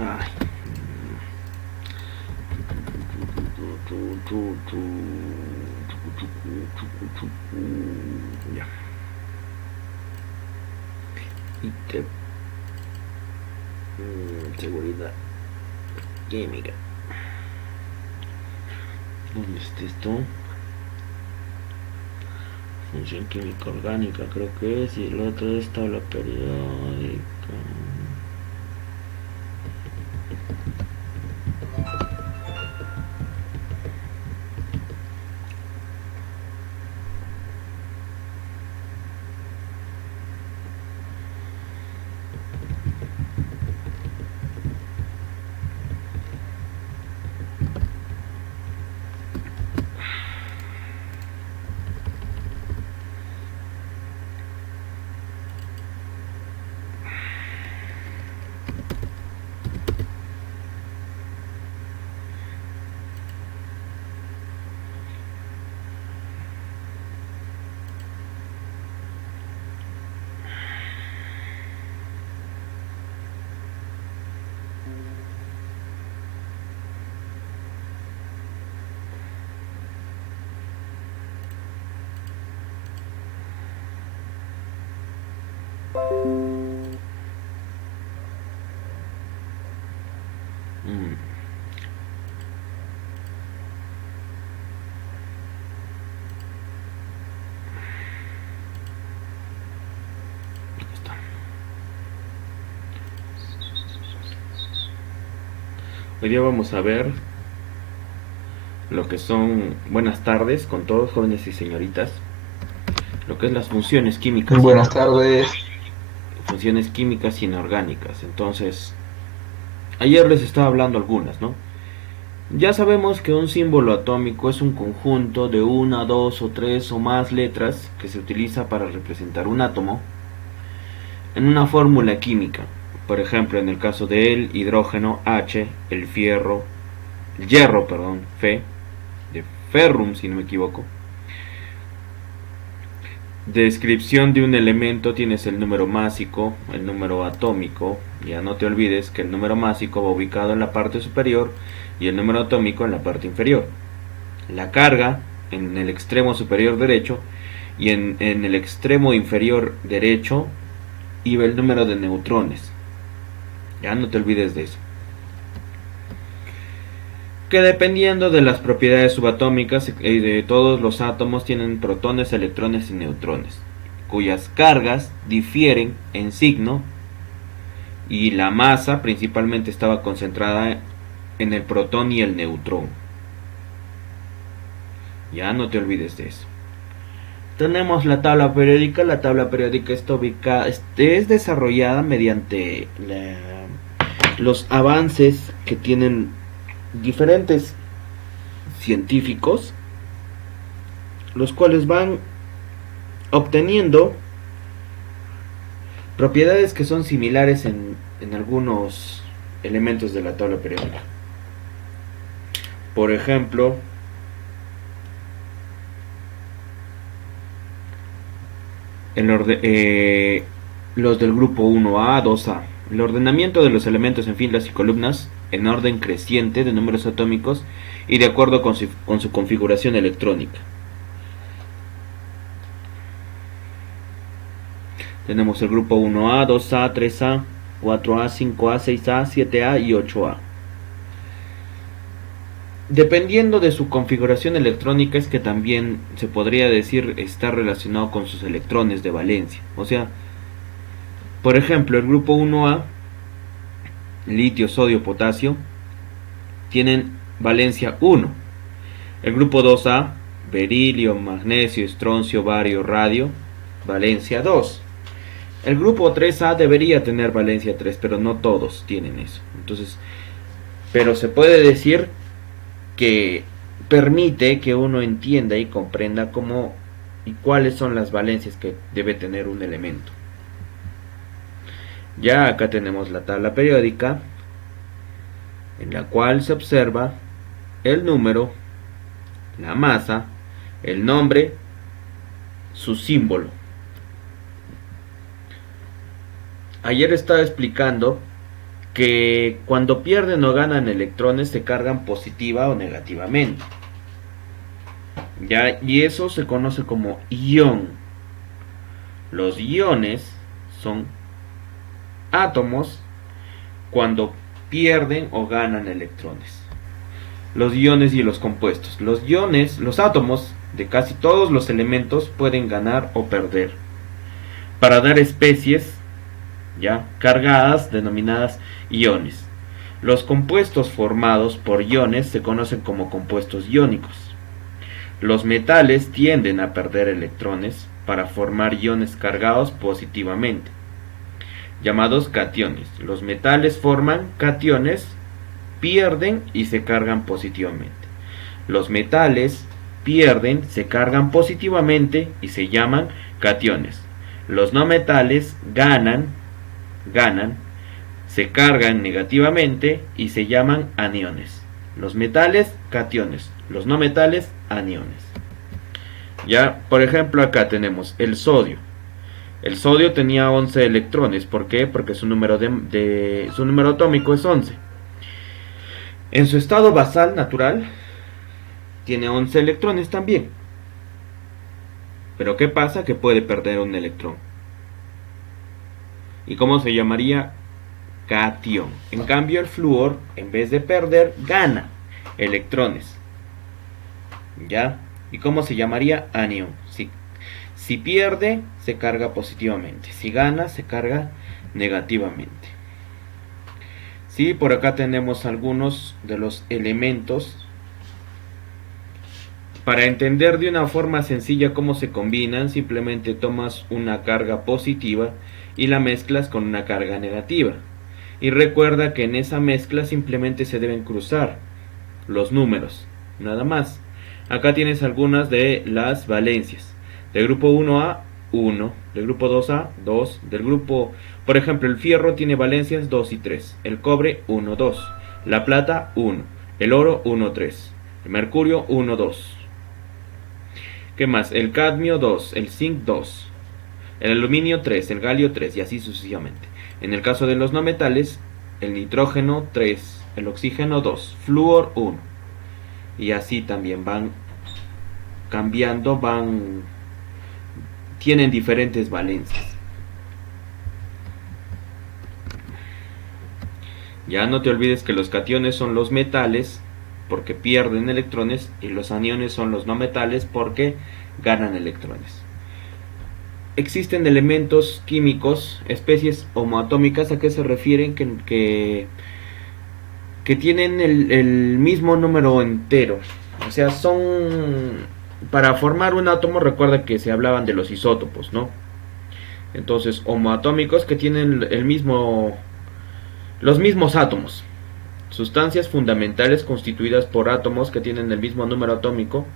Ay. Ya. Y te... seguridad química. ¿Dónde está esto? Función química orgánica creo que es. Y el otro es tabla periódica. Mm, está. Hoy día vamos a ver lo que son buenas tardes con todos jóvenes y señoritas, lo que es las Buenas tardes. funciones químicas inorgánicas. Entonces, ayer les estaba hablando algunas, ¿no? Ya sabemos que un símbolo atómico es un conjunto de una, dos o tres o más letras que se utiliza para representar un átomo en una fórmula química. Por ejemplo, en el caso del hidrógeno H, el hierro, perdón, Fe, de ferrum si no me equivoco. Descripción de un elemento tienes el número másico, el número atómico. Ya no te olvides que el número másico va ubicado en la parte superior y el número atómico en la parte inferior. La carga en el extremo superior derecho y en el extremo inferior derecho iba el número de neutrones. Ya no te olvides de eso. Que dependiendo de las propiedades subatómicas de todos los átomos tienen protones, electrones y neutrones, cuyas cargas difieren en signo y la masa principalmente estaba concentrada en el protón y el neutrón. Ya no te olvides de eso. Tenemos la tabla periódica. La tabla periódica está ubicada, es desarrollada mediante los avances que tienen diferentes científicos, los cuales van obteniendo propiedades que son similares en algunos elementos de la tabla periódica. Por ejemplo, el los del grupo 1A, 2A. El ordenamiento de los elementos en filas y columnas en orden creciente de números atómicos y de acuerdo con su configuración electrónica. Tenemos el grupo 1A, 2A, 3A, 4A, 5A, 6A, 7A y 8A. Dependiendo de su configuración electrónica es que también se podría decir está relacionado con sus electrones de valencia. O sea, por ejemplo, el grupo 1A, litio, sodio, potasio, tienen valencia 1. El grupo 2A, berilio, magnesio, estroncio, bario, radio, valencia 2. El grupo 3A debería tener valencia 3, pero no todos tienen eso. Entonces, pero se puede decir que permite que uno entienda y comprenda cómo y cuáles son las valencias que debe tener un elemento. Ya acá tenemos la tabla periódica en la cual se observa el número, la masa, el nombre, su símbolo. Ayer estaba explicando que cuando pierden o ganan electrones se cargan positiva o negativamente. ¿Ya? Y eso se conoce como ion. Los iones son átomos cuando pierden o ganan electrones. Los iones y los compuestos. Los iones, los átomos de casi todos los elementos pueden ganar o perder. Para dar especies ya cargadas denominadas iones. Los compuestos formados por iones se conocen como compuestos iónicos. Los metales tienden a perder electrones para formar iones cargados positivamente, llamados cationes. Los metales forman cationes, pierden y se cargan positivamente. Los metales pierden, se cargan positivamente y se llaman cationes. Los no metales ganan, se cargan negativamente y se llaman aniones. Los metales, cationes. Los no metales, aniones. Ya, por ejemplo, acá tenemos el sodio. El sodio tenía 11 electrones. ¿Por qué? Porque su número, su número atómico es 11. En su estado basal natural, tiene 11 electrones también. Pero ¿qué pasa? Que puede perder un electrón. ¿Y cómo se llamaría? Cation. En cambio, el flúor, en vez de perder, gana electrones. ¿Ya? ¿Y cómo se llamaría? Anión. Si pierde, se carga positivamente. Si gana, se carga negativamente. Sí, por acá tenemos algunos de los elementos. Para entender de una forma sencilla cómo se combinan, simplemente tomas una carga positiva y la mezclas con una carga negativa. Y recuerda que en esa mezcla simplemente se deben cruzar los números, nada más. Acá tienes algunas de las valencias. Del grupo 1A, 1. Del grupo 2A, 2. Del grupo, por ejemplo, el fierro tiene valencias 2 y 3. El cobre, 1, 2. La plata, 1. El oro, 1, 3. El mercurio, 1, 2. ¿Qué más? El cadmio, 2. El zinc, 2. El aluminio, 3. El galio, 3. Y así sucesivamente. En el caso de los no metales, el nitrógeno, 3. El oxígeno, 2. Flúor, 1. Y así también van cambiando, tienen diferentes valencias. Ya no te olvides que los cationes son los metales porque pierden electrones y los aniones son los no metales porque ganan electrones. Existen elementos químicos, especies homoatómicas, ¿a qué se refieren? Que tienen el mismo número entero. O sea, para formar un átomo, recuerda que se hablaban de los isótopos, ¿no? Entonces, homoatómicos que tienen los mismos átomos. Sustancias fundamentales constituidas por átomos que tienen el mismo número atómico,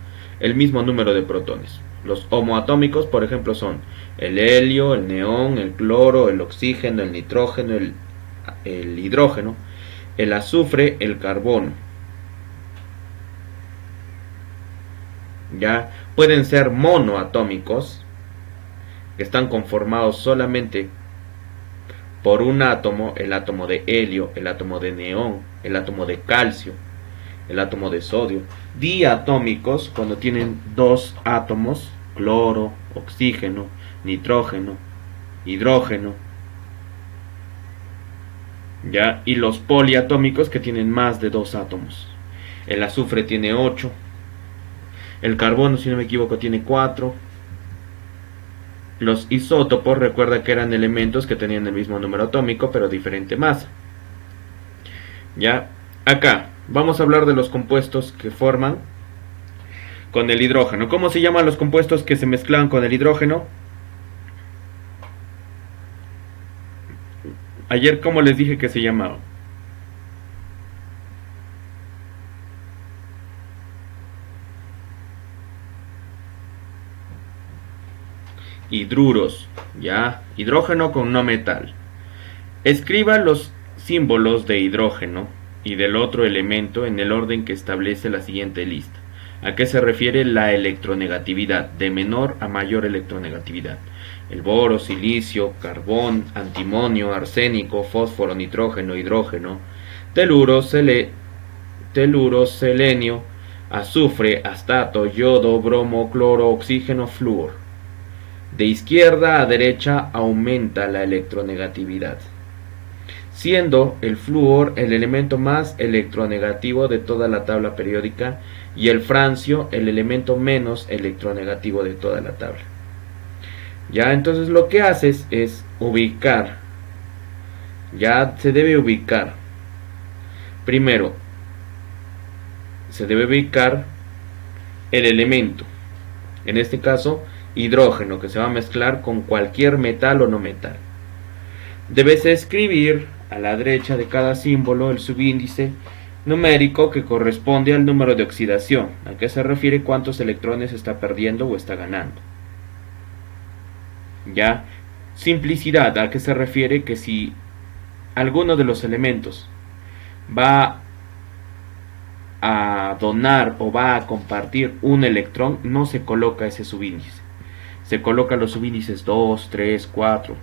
el mismo número de protones. Los homoatómicos, por ejemplo, son el helio, el neón, el cloro, el oxígeno, el nitrógeno, el hidrógeno, el azufre, el carbono. Ya pueden ser monoatómicos, que están conformados solamente por un átomo, el átomo de helio, el átomo de neón, el átomo de calcio, el átomo de sodio. Diatómicos, cuando tienen dos átomos, cloro, oxígeno, nitrógeno, hidrógeno. ¿Ya? Y los poliatómicos, que tienen más de dos átomos. El azufre tiene 8. El carbono, si no me equivoco, tiene 4. Los isótopos, recuerda que eran elementos que tenían el mismo número atómico, pero diferente masa. Ya, acá vamos a hablar de los compuestos que forman con el hidrógeno. ¿Cómo se llaman los compuestos que se mezclan con el hidrógeno? Ayer, ¿cómo les dije que se llamaban? Hidruros, ya, hidrógeno con no metal. Escriba los símbolos de hidrógeno y del otro elemento en el orden que establece la siguiente lista. ¿A qué se refiere la electronegatividad? De menor a mayor electronegatividad. el boro, silicio, carbón, antimonio, arsénico, fósforo, nitrógeno, hidrógeno, teluro, selenio, azufre, astato, yodo, bromo, cloro, oxígeno, flúor. De izquierda a derecha aumenta la electronegatividad, siendo el flúor el elemento más electronegativo de toda la tabla periódica y el francio el elemento menos electronegativo de toda la tabla. Ya, entonces lo que haces es ubicar. Ya se debe ubicar. Primero, se debe ubicar el elemento. En este caso, hidrógeno, que se va a mezclar con cualquier metal o no metal. Debes escribir a la derecha de cada símbolo el subíndice numérico que corresponde al número de oxidación, a que se refiere cuántos electrones está perdiendo o está ganando. Ya, simplicidad, a que se refiere que si alguno de los elementos va a donar o va a compartir un electrón, no se coloca ese subíndice. Se colocan los subíndices 2, 3, 4.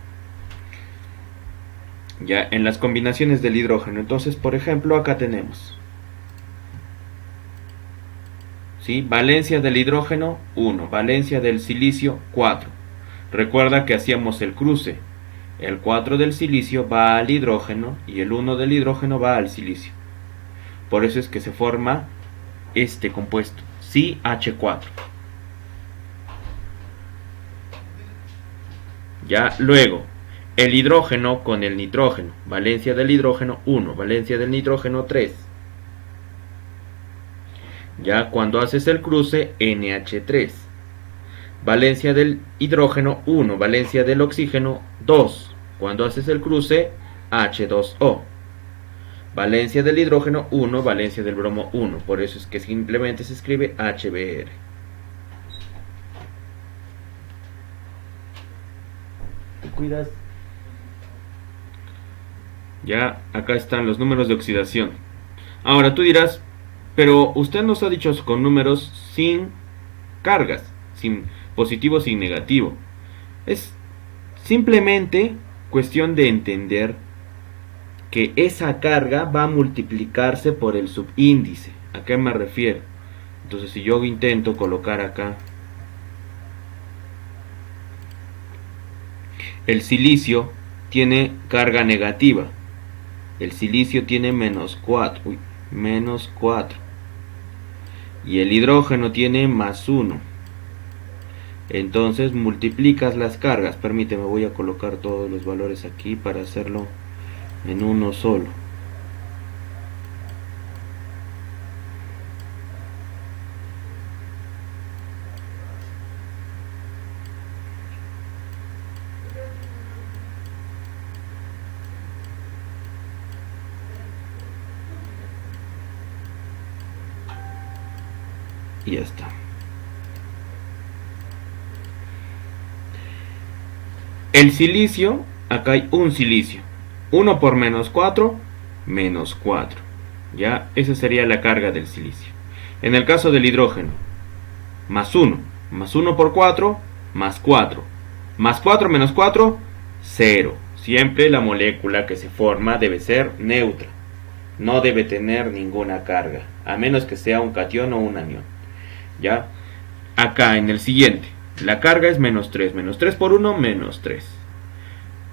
Ya en las combinaciones del hidrógeno. Entonces, por ejemplo, acá tenemos, ¿sí? Valencia del hidrógeno 1, valencia del silicio 4. Recuerda que hacíamos el cruce. El 4 del silicio va al hidrógeno y el 1 del hidrógeno va al silicio. Por eso es que se forma este compuesto, CH4. Ya luego, el hidrógeno con el nitrógeno. Valencia del hidrógeno 1, valencia del nitrógeno 3. Ya cuando haces el cruce, NH3. Valencia del hidrógeno 1, valencia del oxígeno 2. Cuando haces el cruce, H2O. Valencia del hidrógeno 1, valencia del bromo 1. Por eso es que simplemente se escribe HBr. ¿Te cuidas? Ya acá están los números de oxidación. Ahora tú dirás, pero usted nos ha dicho con números sin cargas, sin positivo, sin negativo. Es simplemente cuestión de entender que esa carga va a multiplicarse por el subíndice. ¿A qué me refiero? Entonces, si yo intento colocar acá el silicio, tiene carga negativa. El silicio tiene menos 4. Menos 4. Y el hidrógeno tiene más 1. Entonces multiplicas las cargas. Permíteme, voy a colocar todos los valores aquí para hacerlo en uno solo. Y ya está. El silicio, acá hay un silicio. 1 por menos 4, menos 4. Ya, esa sería la carga del silicio. En el caso del hidrógeno, más 1. Más 1 por 4, más 4. Más 4 menos 4, 0. Siempre la molécula que se forma debe ser neutra. No debe tener ninguna carga, a menos que sea un catión o un anión. ¿Ya? Acá en el siguiente, la carga es menos 3. Menos 3 por 1, menos 3.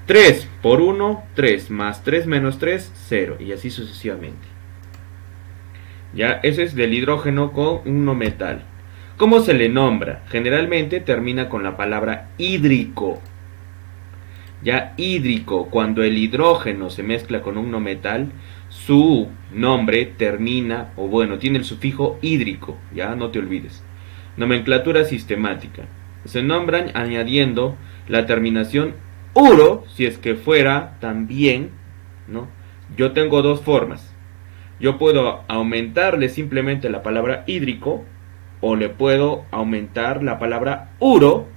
3 por 1, 3. Más 3 menos 3, 0. Y así sucesivamente. Ya, ese es del hidrógeno con un no metal. ¿Cómo se le nombra? Generalmente termina con la palabra hídrico. Ya, hídrico, cuando el hidrógeno se mezcla con un no metal, su nombre termina, o bueno, tiene el sufijo hídrico, ya no te olvides. Nomenclatura sistemática. Se nombran añadiendo la terminación uro, si es que fuera también, ¿no? Yo tengo dos formas. Yo puedo aumentarle simplemente la palabra hídrico, o le puedo aumentar la palabra uro,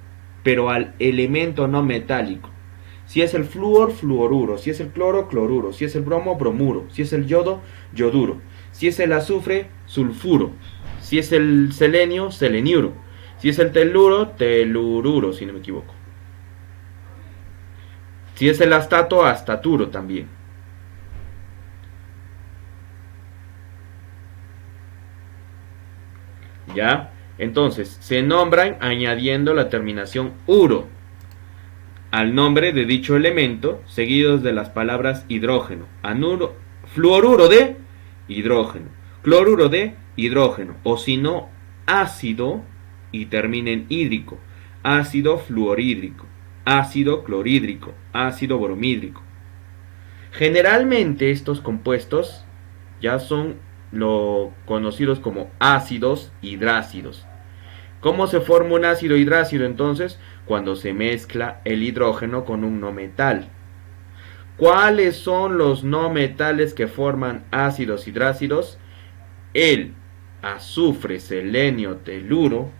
pero al elemento no metálico. Si es el flúor, fluoruro. Si es el cloro, cloruro. Si es el bromo, bromuro. Si es el yodo, yoduro. Si es el azufre, sulfuro. Si es el selenio, seleniuro. Si es el teluro, telururo, si no me equivoco. Si es el astato, astaturo también. ¿Ya? Entonces, se nombran añadiendo la terminación uro al nombre de dicho elemento, seguidos de las palabras hidrógeno, anuro, fluoruro de hidrógeno, cloruro de hidrógeno, o si no, ácido y termina en hídrico, ácido fluorhídrico, ácido clorhídrico, ácido bromhídrico. Generalmente estos compuestos ya son lo conocidos como ácidos hidrácidos. ¿Cómo se forma un ácido hidrácido entonces? Cuando se mezcla el hidrógeno con un no metal. ¿Cuáles son los no metales que forman ácidos hidrácidos? El azufre, selenio, teluro,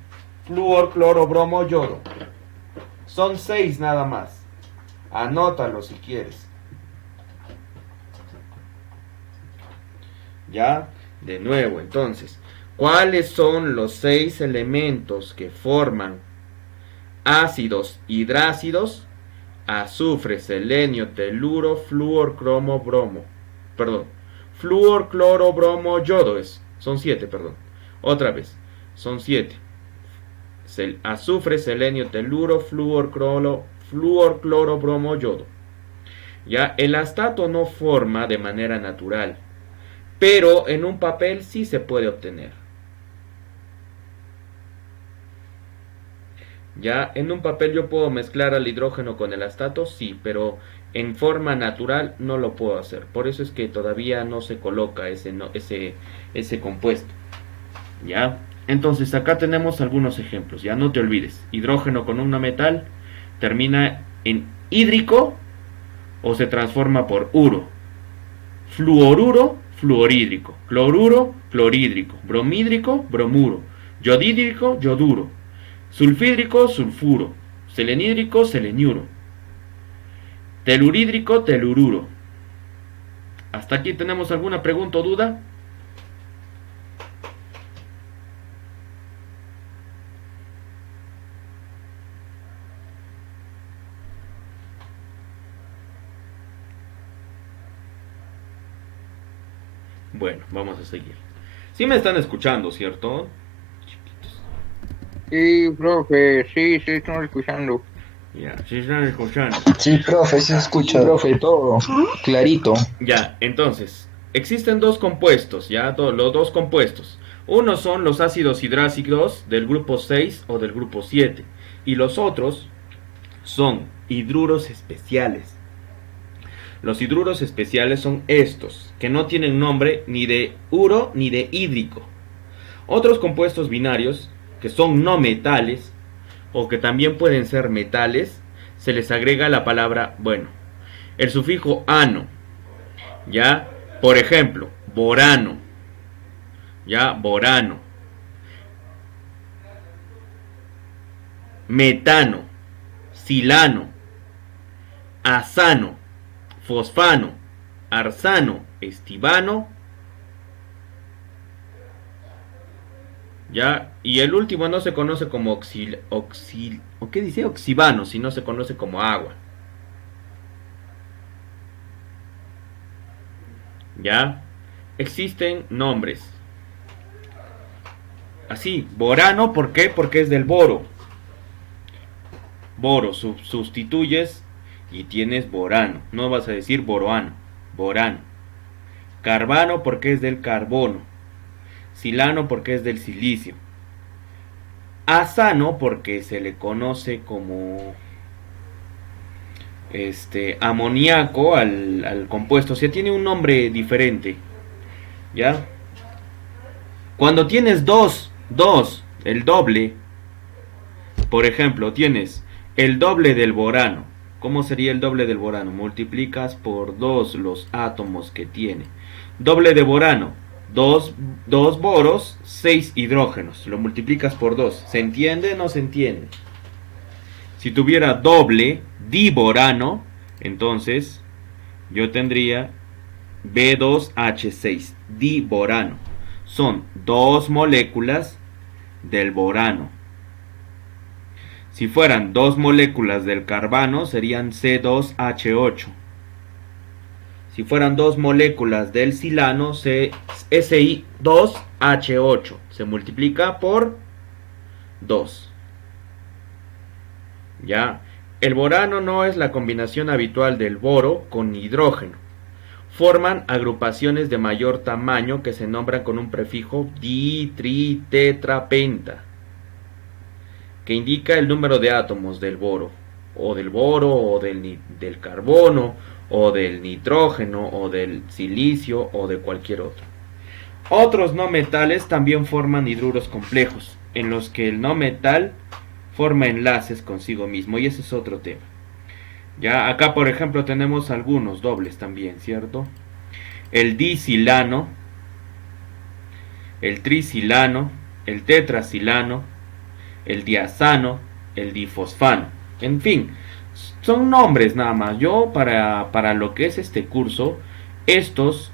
flúor, cloro, bromo, yodo. Son 6 nada más. Anótalo si quieres. Ya, de nuevo, entonces, ¿cuáles son los 6 elementos que forman ácidos hidrácidos? Azufre, selenio, teluro, flúor, cromo, bromo. Perdón. Flúor, cloro, bromo, yodo son 7, perdón. Otra vez. Son 7. Azufre, selenio, teluro, flúor, cloro, bromo, yodo. Ya, el astato no forma de manera natural, pero en un papel sí se puede obtener. Ya, en un papel yo puedo mezclar al hidrógeno con el astato, sí, pero en forma natural no lo puedo hacer. Por eso es que todavía no se coloca ese compuesto. Ya, entonces acá tenemos algunos ejemplos. Ya no te olvides, hidrógeno con un no metal termina en hídrico o se transforma por uro. Fluoruro, fluorhídrico. Cloruro, clorhídrico. Bromhídrico, bromuro. Yodhídrico, yoduro. Sulfídrico, sulfuro. Selenhídrico, seleniuro. Telurídrico, telururo. ¿Hasta aquí tenemos alguna pregunta o duda? Bueno, vamos a seguir. Sí me están escuchando, ¿cierto? Sí, profe, sí, estamos escuchando. Ya, sí están escuchando. Sí, profe, se escucha. Sí, profe, todo clarito. Ya, entonces, existen dos compuestos, ya, los dos compuestos. Unos son los ácidos hidrácidos del grupo 6 o del grupo 7. Y los otros son hidruros especiales. Los hidruros especiales son estos, que no tienen nombre ni de uro ni de hídrico. Otros compuestos binarios, que son no metales, o que también pueden ser metales, se les agrega la palabra, bueno, el sufijo ano. Ya, por ejemplo, borano. Ya, borano. Metano, silano, azano, fosfano, arsano, estivano. Ya, y el último no se conoce como ¿qué dice? Oxibano, sino se conoce como agua. Ya, existen nombres. Así, borano, ¿por qué? Porque es del boro. Boro, sustituyes y tienes borano. No vas a decir boroano, borano. Carbano porque es del carbono. Silano porque es del silicio. Azano porque se le conoce como amoníaco al compuesto. O sea, tiene un nombre diferente. ¿Ya? Cuando tienes dos, el doble, por ejemplo, tienes el doble del borano. ¿Cómo sería el doble del borano? Multiplicas por 2 los átomos que tiene. Doble de borano, 2 boros, 6 hidrógenos. Lo multiplicas por 2. ¿Se entiende o no se entiende? Si tuviera doble diborano, entonces yo tendría B2H6, diborano. Son 2 moléculas del borano. Si fueran dos moléculas del carbano, serían C2H8. Si fueran dos moléculas del silano, Si2H8. Se multiplica por 2. ¿Ya? El borano no es la combinación habitual del boro con hidrógeno. Forman agrupaciones de mayor tamaño que se nombran con un prefijo di, tri, tetra, penta, que indica el número de átomos del boro, o del carbono, o del nitrógeno, o del silicio, o de cualquier otro. Otros no metales también forman hidruros complejos, en los que el no metal forma enlaces consigo mismo, y ese es otro tema. Ya acá, por ejemplo, tenemos algunos dobles también, ¿cierto? El disilano, el trisilano, el tetrasilano, el diazano, el difosfano. En fin, son nombres nada más. Yo para lo que es este curso, estos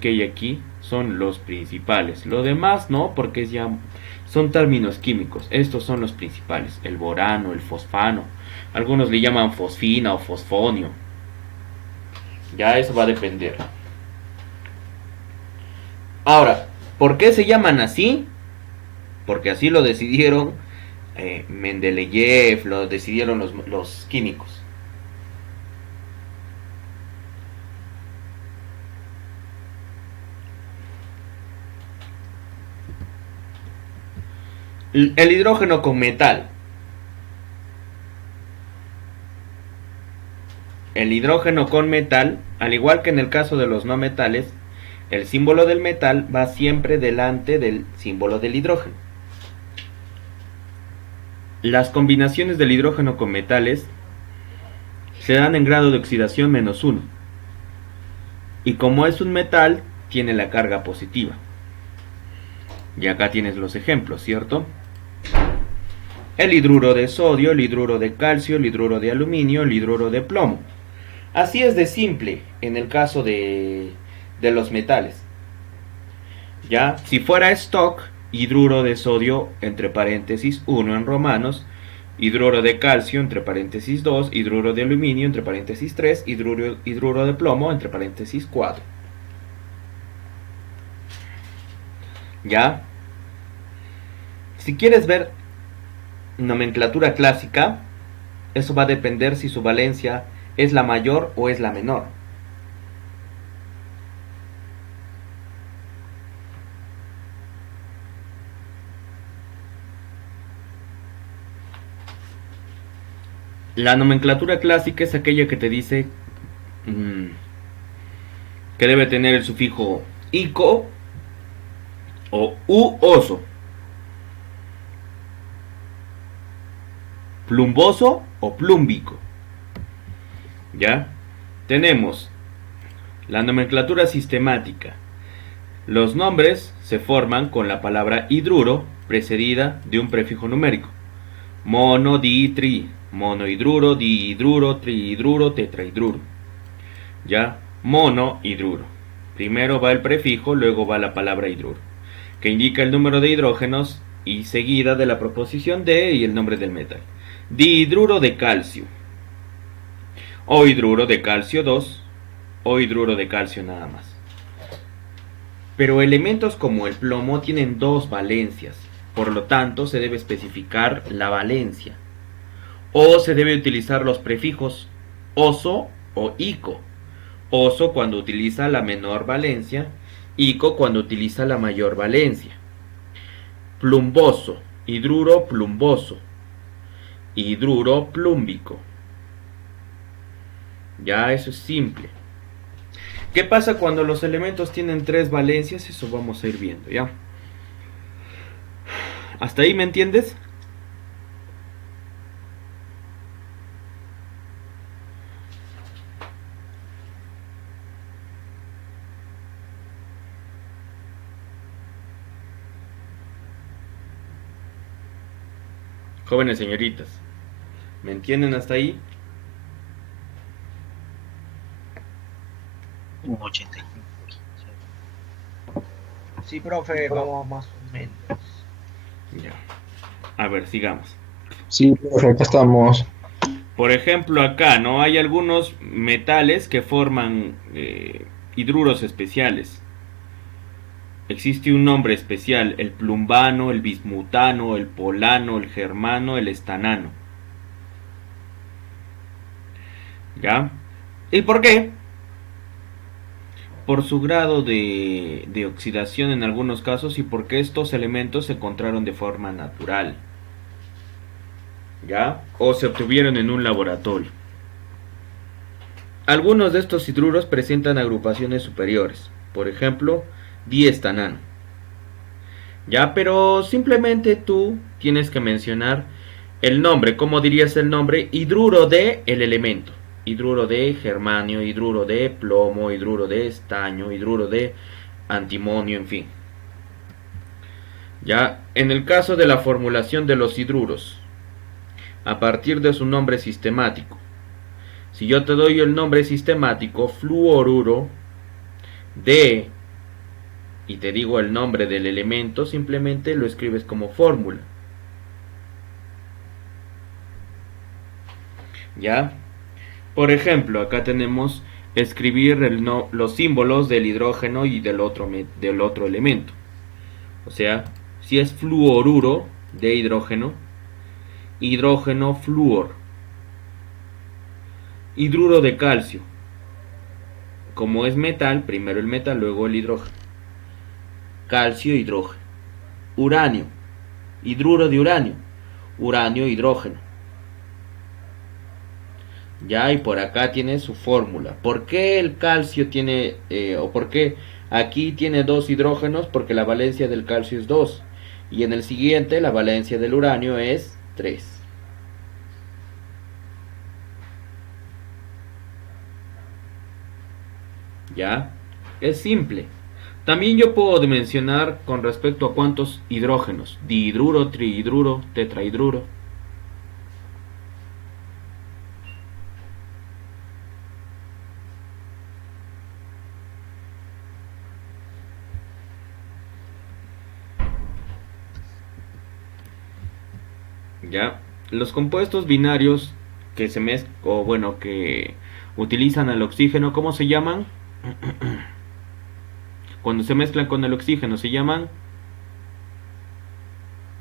que hay aquí son los principales. Lo demás no, porque ya son términos químicos. Estos son los principales. El borano, el fosfano. Algunos le llaman fosfina o fosfonio. Ya eso va a depender. Ahora, ¿por qué se llaman así? Porque así lo decidieron Mendeleev, lo decidieron los químicos. El hidrógeno con metal. El hidrógeno con metal, al igual que en el caso de los no metales, el símbolo del metal va siempre delante del símbolo del hidrógeno. Las combinaciones del hidrógeno con metales se dan en grado de oxidación -1. Y como es un metal, tiene la carga positiva. Y acá tienes los ejemplos, ¿cierto? El hidruro de sodio, el hidruro de calcio, el hidruro de aluminio, el hidruro de plomo. Así es de simple en el caso de los metales. Ya, si fuera stock, hidruro de sodio entre paréntesis 1 en romanos, hidruro de calcio entre paréntesis 2, hidruro de aluminio entre paréntesis 3, hidruro de plomo entre paréntesis 4. Ya, si quieres ver nomenclatura clásica, eso va a depender si su valencia es la mayor o es la menor. La nomenclatura clásica es aquella que te dice que debe tener el sufijo ico o u-oso, plumboso o plúmbico. ¿Ya? Tenemos la nomenclatura sistemática. Los nombres se forman con la palabra hidruro precedida de un prefijo numérico. Mono, di, tri. Monohidruro, dihidruro, trihidruro, tetrahidruro. ¿Ya? Monohidruro. Primero va el prefijo, luego va la palabra hidruro, que indica el número de hidrógenos y seguida de la proposición de y el nombre del metal. Dihidruro de calcio. O hidruro de calcio 2, o hidruro de calcio nada más. Pero elementos como el plomo tienen dos valencias, por lo tanto se debe especificar la valencia. O se debe utilizar los prefijos oso o ico. Oso cuando utiliza la menor valencia, ico cuando utiliza la mayor valencia. Plumboso, hidruro plumboso, hidruro plúmbico. Ya eso es simple. ¿Qué pasa cuando los elementos tienen tres valencias? Eso vamos a ir viendo, ¿ya? ¿Hasta ahí me entiendes? Jóvenes señoritas, ¿me entienden hasta ahí? Un 85%. Sí, profe, vamos más o menos. Ya. A ver, sigamos. Sí, profe, acá estamos. Por ejemplo, acá, ¿no? Hay algunos metales que forman hidruros especiales. Existe un nombre especial, el plumbano, el bismutano, el polano, el germano, el estanano. ¿Ya? ¿Y por qué? Por su grado de oxidación en algunos casos y porque estos elementos se encontraron de forma natural. ¿Ya? O se obtuvieron en un laboratorio. Algunos de estos hidruros presentan agrupaciones superiores. Por ejemplo, diestanano. Ya, pero simplemente tú tienes que mencionar el nombre. ¿Cómo dirías el nombre? Hidruro de el elemento. Hidruro de germanio, hidruro de plomo, hidruro de estaño, hidruro de antimonio, en fin. Ya, en el caso de la formulación de los hidruros, a partir de su nombre sistemático. Si yo te doy el nombre sistemático, fluoruro de, y te digo el nombre del elemento, simplemente lo escribes como fórmula. ¿Ya? Por ejemplo, acá tenemos escribir los símbolos del hidrógeno y del otro elemento. O sea, si es fluoruro de hidrógeno, hidrógeno flúor. Hidruro de calcio. Como es metal, primero el metal, luego el hidrógeno. Calcio, hidrógeno. Uranio. Hidruro de uranio. Uranio, hidrógeno. Ya, y por acá tiene su fórmula. ¿Por qué el calcio tiene, o por qué aquí tiene dos hidrógenos? Porque la valencia del calcio es 2. Y en el siguiente la valencia del uranio es 3. Ya, es simple. También yo puedo mencionar con respecto a cuántos hidrógenos. Dihidruro, trihidruro, tetrahidruro. Ya, los compuestos binarios que se mezclan, o bueno, que utilizan el oxígeno, ¿cómo se llaman? Cuando se mezclan con el oxígeno se llaman,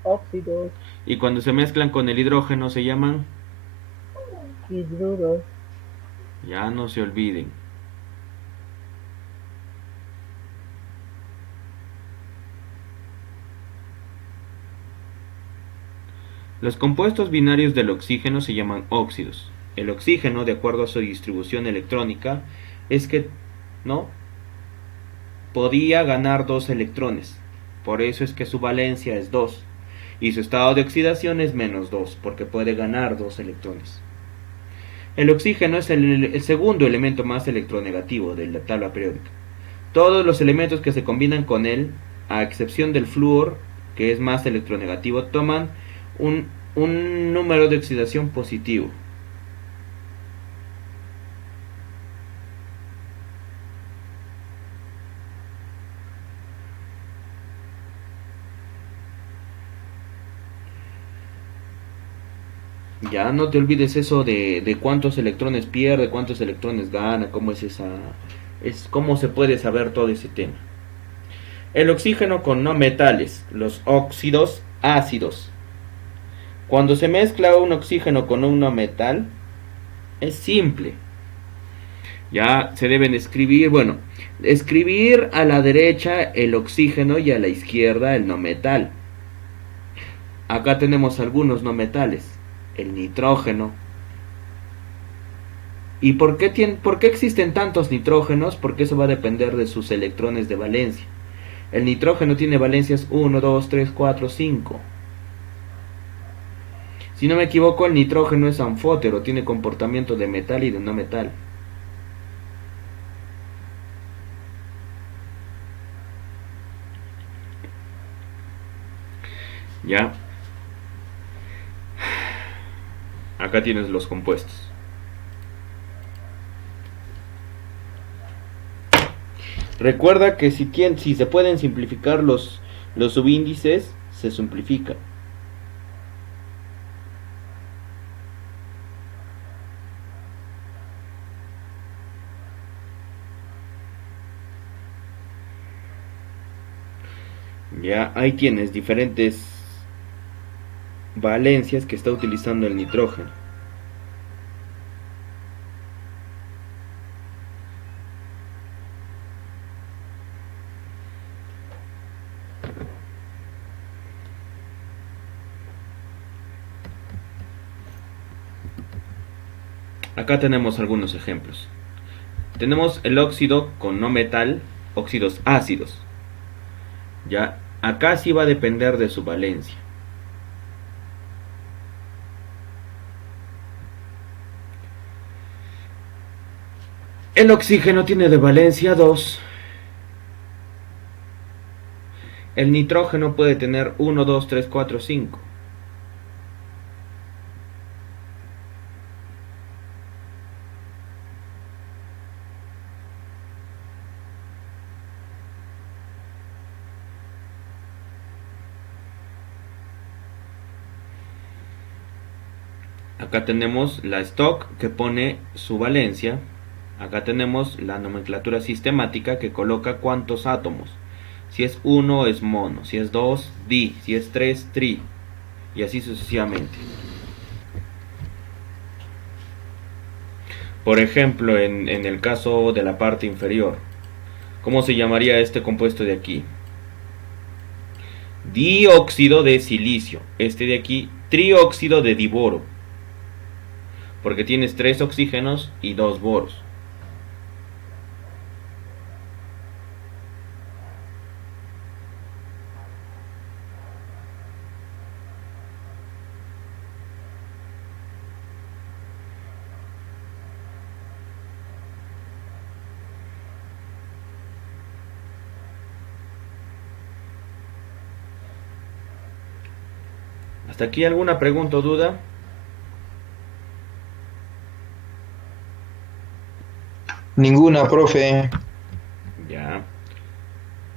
Óxidos, y cuando se mezclan con el hidrógeno se llaman, hidruros, ya no se olviden. Los compuestos binarios del oxígeno se llaman óxidos. El oxígeno, de acuerdo a su distribución electrónica, es que, ¿no? Podía ganar 2 electrones. Por eso es que su valencia es 2. Y su estado de oxidación es -2, porque puede ganar 2 electrones. El oxígeno es el segundo elemento más electronegativo de la tabla periódica. Todos los elementos que se combinan con él, a excepción del flúor, que es más electronegativo, toman un número de oxidación positivo. Ya no te olvides eso de cuántos electrones pierde, cuántos electrones gana, cómo es esa, es cómo se puede saber todo ese tema. El oxígeno con no metales, los óxidos ácidos. Cuando se mezcla un oxígeno con un no metal, es simple. Ya se deben escribir, bueno, escribir a la derecha el oxígeno y a la izquierda el no metal. Acá tenemos algunos no metales. El nitrógeno. ¿Y por qué existen tantos nitrógenos? Porque eso va a depender de sus electrones de valencia. El nitrógeno tiene valencias 1, 2, 3, 4, 5. Si no me equivoco, el nitrógeno es anfótero, tiene comportamiento de metal y de no metal. ¿Ya? Acá tienes los compuestos. Recuerda que si se pueden simplificar los subíndices, se simplifica. Ya ahí tienes diferentes valencias que está utilizando el nitrógeno. Acá tenemos algunos ejemplos. Tenemos el óxido con no metal, óxidos ácidos. Ya, acá sí va a depender de su valencia. El oxígeno tiene de valencia 2. El nitrógeno puede tener 1, 2, 3, 4, 5. Acá tenemos la stock que pone su valencia. Acá tenemos la nomenclatura sistemática que coloca cuántos átomos. Si es 1 es mono, si es 2 di, si es 3 tri, y así sucesivamente. Por ejemplo, en el caso de la parte inferior, ¿cómo se llamaría este compuesto de aquí? Dióxido de silicio. Este de aquí, trióxido de diboro, porque tienes 3 oxígenos y 2 boros. ¿Hasta aquí alguna pregunta o duda? Ninguna, profe. Ya.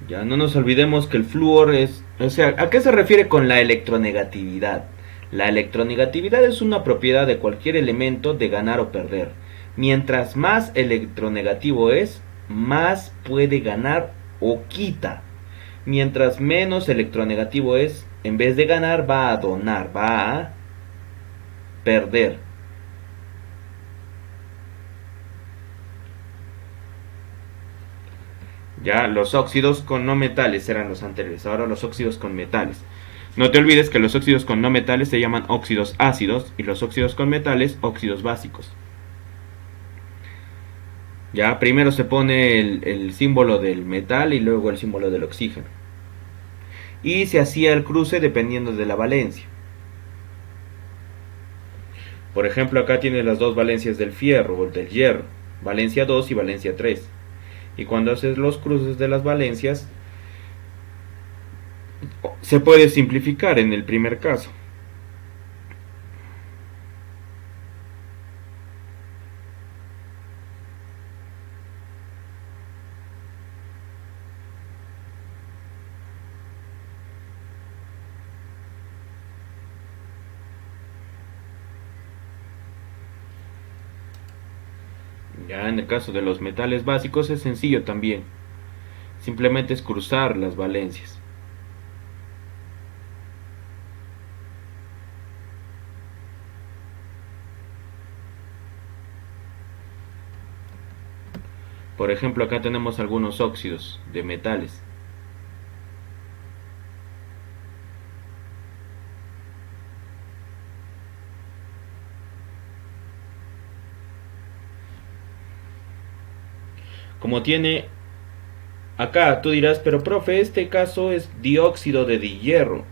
Ya no nos olvidemos que el flúor es... O sea, ¿a qué se refiere con la electronegatividad? La electronegatividad es una propiedad de cualquier elemento de ganar o perder. Mientras más electronegativo es, más puede ganar o quita. Mientras menos electronegativo es, en vez de ganar va a donar, va a perder. Ya, los óxidos con no metales eran los anteriores, ahora los óxidos con metales. No te olvides que los óxidos con no metales se llaman óxidos ácidos y los óxidos con metales óxidos básicos. Ya, primero se pone el símbolo del metal y luego el símbolo del oxígeno. Y se hacía el cruce dependiendo de la valencia. Por ejemplo, acá tiene las dos valencias del fierro o del hierro, valencia 2 y valencia 3. Y cuando haces los cruces de las valencias, se puede simplificar en el primer caso. Ya en el caso de los metales básicos es sencillo también. Simplemente es cruzar las valencias. Por ejemplo, acá tenemos algunos óxidos de metales. Como tiene acá, tú dirás, pero profe, este caso es dióxido de hierro.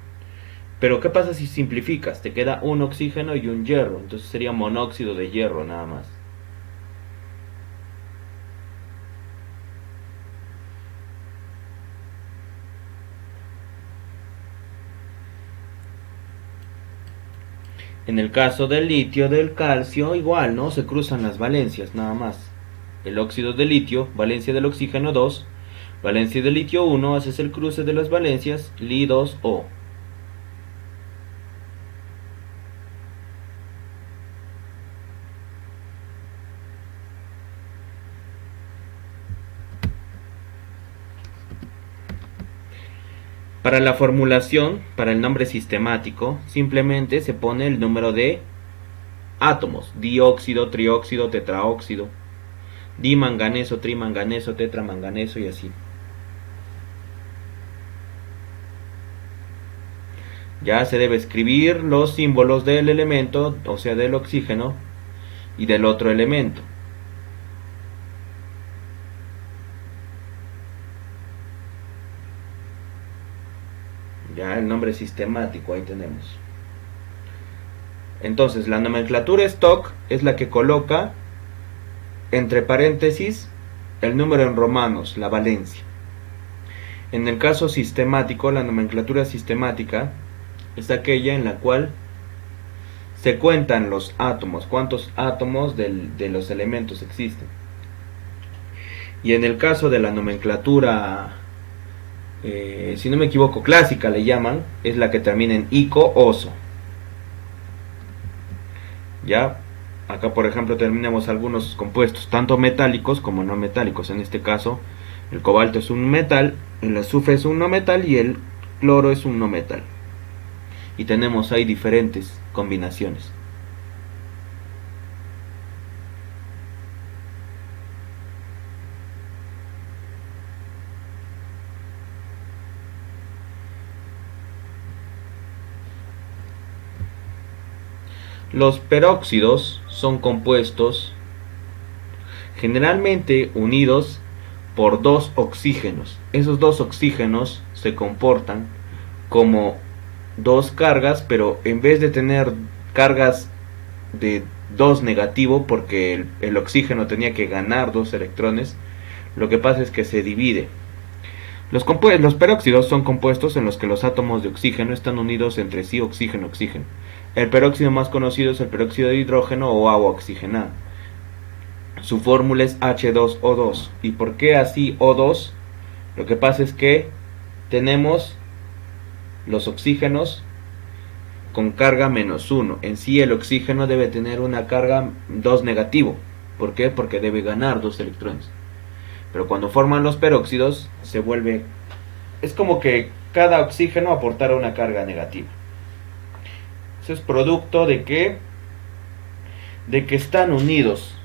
Pero ¿qué pasa si simplificas? Te queda un oxígeno y un hierro. Entonces sería monóxido de hierro nada más. En el caso del litio, del calcio, igual, ¿no? Se cruzan las valencias nada más. El óxido de litio, valencia del oxígeno 2, valencia del litio 1, haces el cruce de las valencias, Li2O. Para la formulación, para el nombre sistemático, simplemente se pone el número de átomos: dióxido, trióxido, tetraóxido, dimanganeso, trimanganeso, tetramanganeso y así. Ya se debe escribir los símbolos del elemento, o sea, del oxígeno, y del otro elemento. Ya el nombre sistemático, ahí tenemos. Entonces, la nomenclatura stock es la que coloca entre paréntesis el número en romanos, la valencia. En el caso sistemático, la nomenclatura sistemática es aquella en la cual se cuentan los átomos, cuántos átomos de los elementos existen. Y en el caso de la nomenclatura, si no me equivoco, clásica le llaman, es la que termina en ico, oso. Ya, acá por ejemplo tenemos algunos compuestos, tanto metálicos como no metálicos. En este caso, el cobalto es un metal, el azufre es un no metal y el cloro es un no metal. Y tenemos ahí diferentes combinaciones. Los peróxidos son compuestos generalmente unidos por dos oxígenos. Esos dos oxígenos se comportan como dos cargas, pero en vez de tener cargas de 2 negativo, porque el oxígeno tenía que ganar 2 electrones, lo que pasa es que se divide. Los peróxidos son compuestos en los que los átomos de oxígeno están unidos entre sí, oxígeno-oxígeno. El peróxido más conocido es el peróxido de hidrógeno o agua oxigenada. Su fórmula es H2O2. ¿Y por qué así O2? Lo que pasa es que tenemos los oxígenos con carga -1. En sí el oxígeno debe tener una carga 2 negativo. ¿Por qué? Porque debe ganar 2 electrones. Pero cuando forman los peróxidos se vuelve... Es como que cada oxígeno aportara una carga negativa. Eso es producto de que están unidos.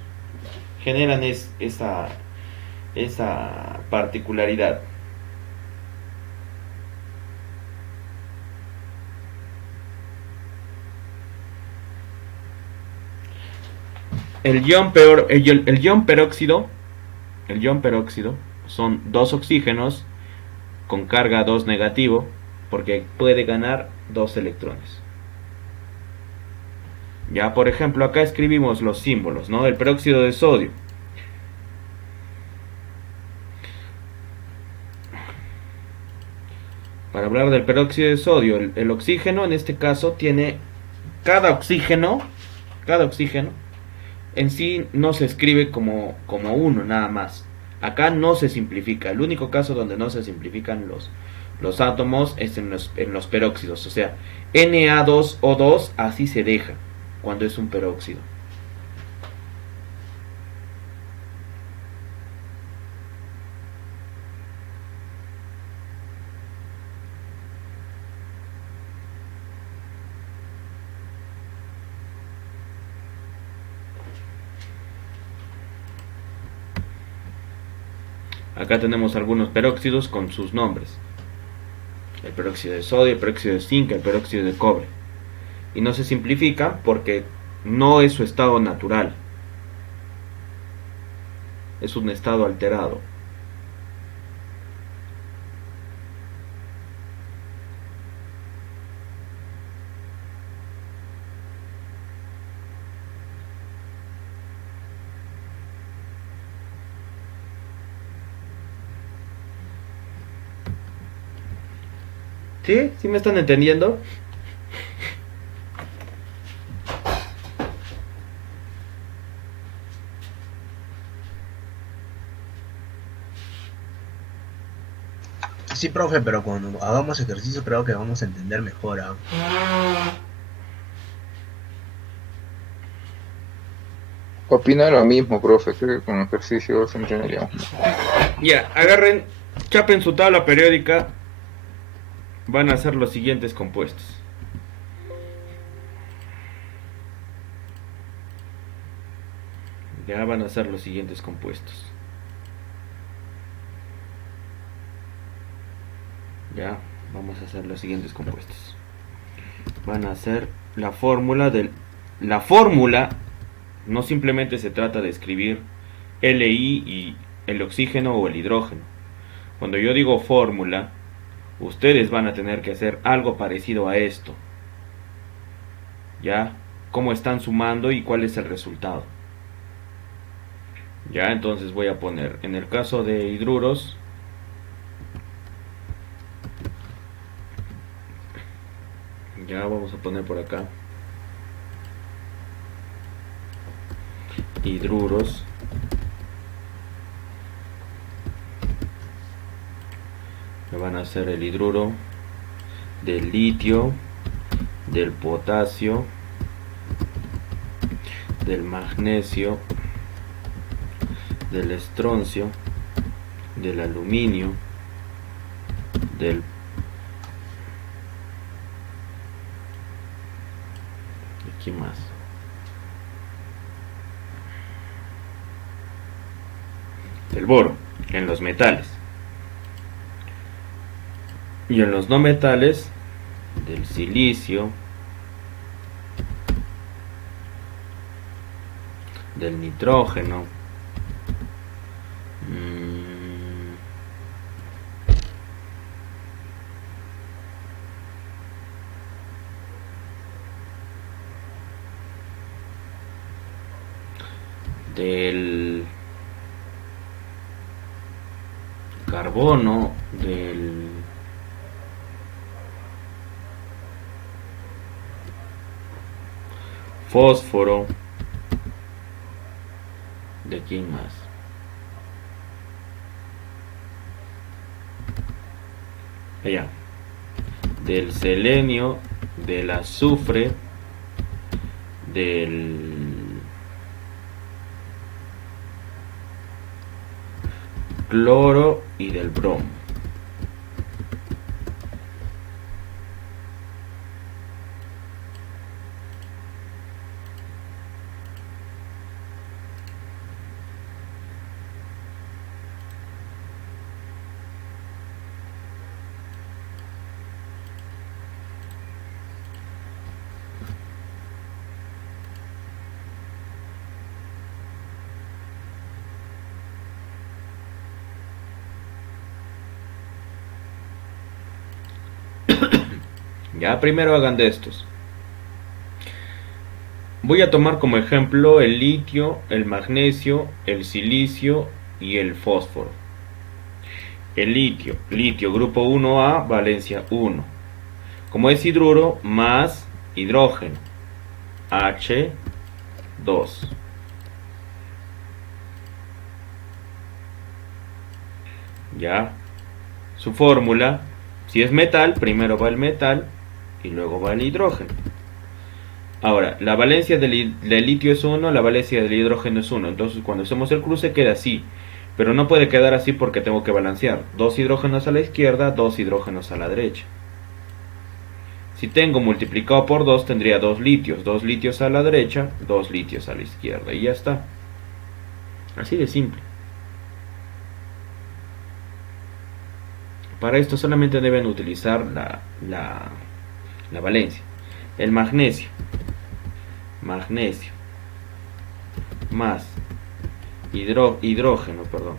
Generan esa particularidad. El ion peróxido son dos oxígenos con carga 2 negativo, porque puede ganar 2 electrones. Ya, por ejemplo, acá escribimos los símbolos, ¿no? El peróxido de sodio. Para hablar del peróxido de sodio, el oxígeno en este caso tiene cada oxígeno en sí no se escribe como uno nada más. Acá no se simplifica. El único caso donde no se simplifican los átomos es en los peróxidos. O sea, Na2O2 así se deja cuando es un peróxido. Acá tenemos algunos peróxidos con sus nombres. El peróxido de sodio, el peróxido de zinc, el peróxido de cobre. Y no se simplifica porque no es su estado natural. Es un estado alterado. ¿Sí? ¿Sí me están entendiendo? Sí, profe, pero cuando hagamos ejercicio creo que vamos a entender mejor, ¿ah? Opino lo mismo, profe. Creo que con ejercicios entenderíamos. Ya, agarren, chapen su tabla periódica van a ser los siguientes compuestos. Ya van a ser los siguientes compuestos. Ya, vamos a hacer los siguientes compuestos. Van a ser la fórmula del... La fórmula no simplemente se trata de escribir Li y el oxígeno o el hidrógeno. Cuando yo digo fórmula, ustedes van a tener que hacer algo parecido a esto. ¿Ya? Cómo están sumando y cuál es el resultado. Ya, entonces voy a poner, en el caso de hidruros, ya vamos a poner por acá, hidruros, me van a hacer el hidruro del litio, del potasio, del magnesio, del estroncio, del aluminio, del aquí más, del boro en los metales, y en los no metales del silicio, del nitrógeno, del carbono, del fósforo, de quién más, allá, del selenio, del azufre, del cloro y del bromo. Ya primero hagan de estos. Voy a tomar como ejemplo el litio, el magnesio, el silicio y el fósforo. El litio, litio grupo 1A, valencia 1. Como es hidruro, más hidrógeno, H2. Ya, su fórmula, si es metal, primero va el metal y luego va el hidrógeno. Ahora, la valencia del litio es 1, la valencia del hidrógeno es 1. Entonces, cuando hacemos el cruce queda así. Pero no puede quedar así porque tengo que balancear. 2 hidrógenos a la izquierda, 2 hidrógenos a la derecha. Si tengo multiplicado por 2, tendría 2 litios. 2 litios a la derecha, 2 litios a la izquierda. Y ya está. Así de simple. Para esto solamente deben utilizar la valencia. El magnesio. Magnesio. Más hidrógeno, perdón.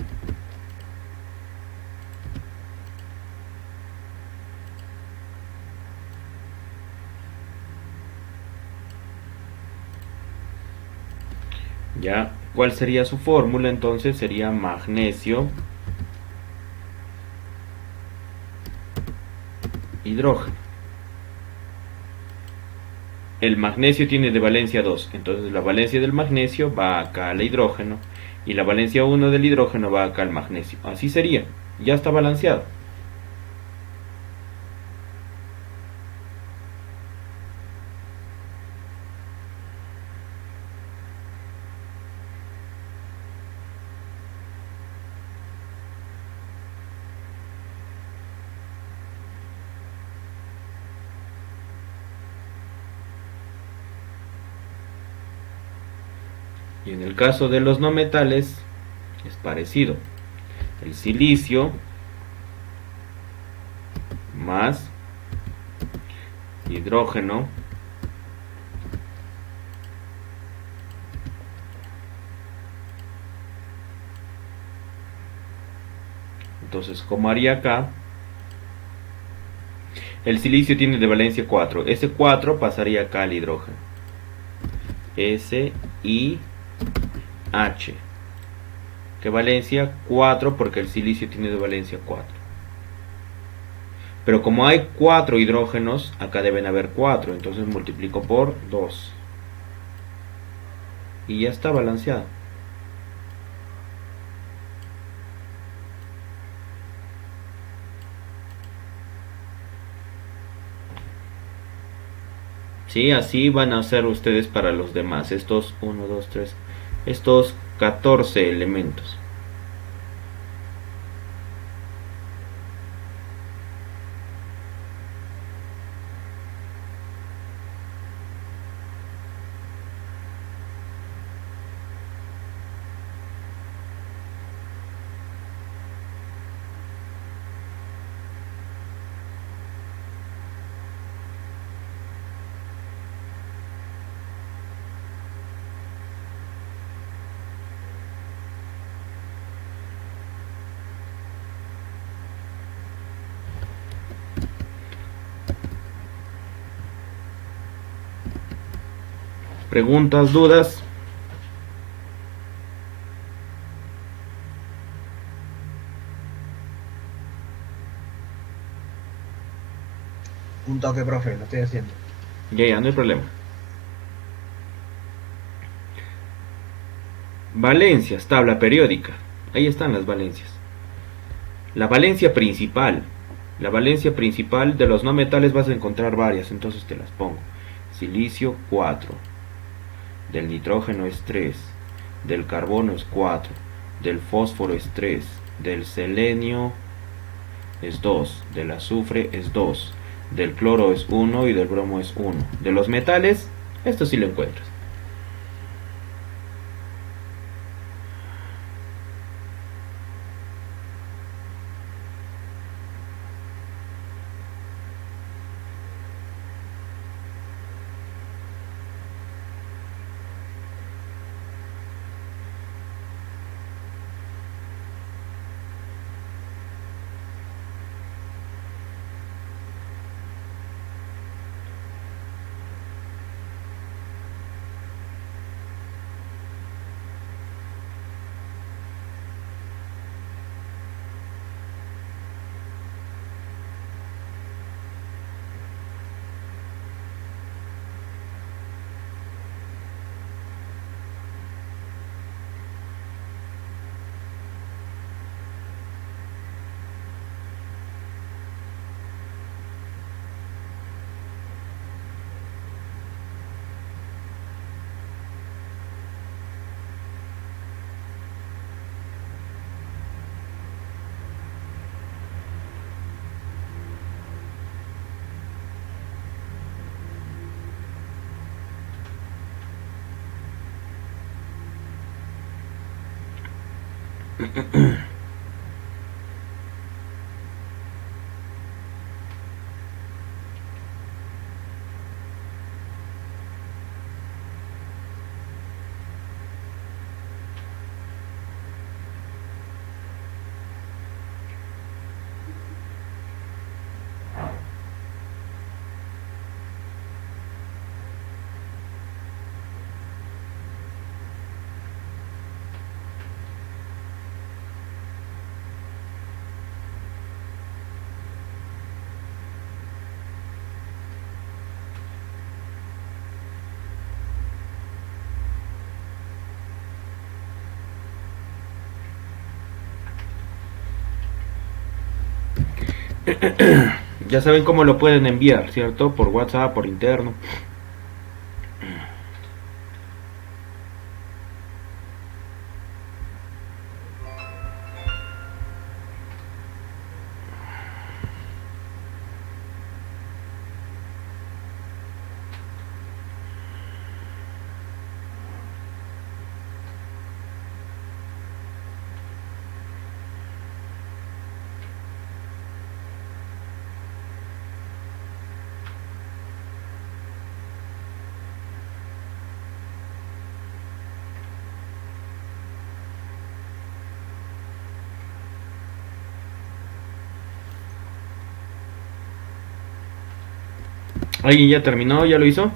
Ya, ¿cuál sería su fórmula? Entonces sería magnesio, hidrógeno. El magnesio tiene de valencia 2, entonces la valencia del magnesio va acá al hidrógeno y la valencia 1 del hidrógeno va acá al magnesio. Así sería, ya está balanceado. Y en el caso de los no metales es parecido. El silicio más hidrógeno entonces como haría acá, el silicio tiene de valencia 4, ese 4 pasaría acá al hidrógeno, S, I, H, que valencia 4 porque el silicio tiene de valencia 4. Pero como hay 4 hidrógenos, acá deben haber 4, entonces multiplico por 2. Y ya está balanceado. Sí, así van a hacer ustedes para los demás. Estos 1, 2, 3, estos 14 elementos. Preguntas, dudas. Un toque, profe, lo estoy haciendo. Ya, no hay problema. Valencias, tabla periódica. Ahí están las valencias. La valencia principal. La valencia principal de los no metales vas a encontrar varias, entonces te las pongo. Silicio 4. Del nitrógeno es 3. Del carbono es 4. Del fósforo es 3. Del selenio es 2. Del azufre es 2. Del cloro es 1 y del bromo es 1. De los metales, esto sí lo encuentras. Ya saben cómo lo pueden enviar, ¿cierto? Por WhatsApp, por interno. ¿Alguien ya terminó? ¿Ya lo hizo?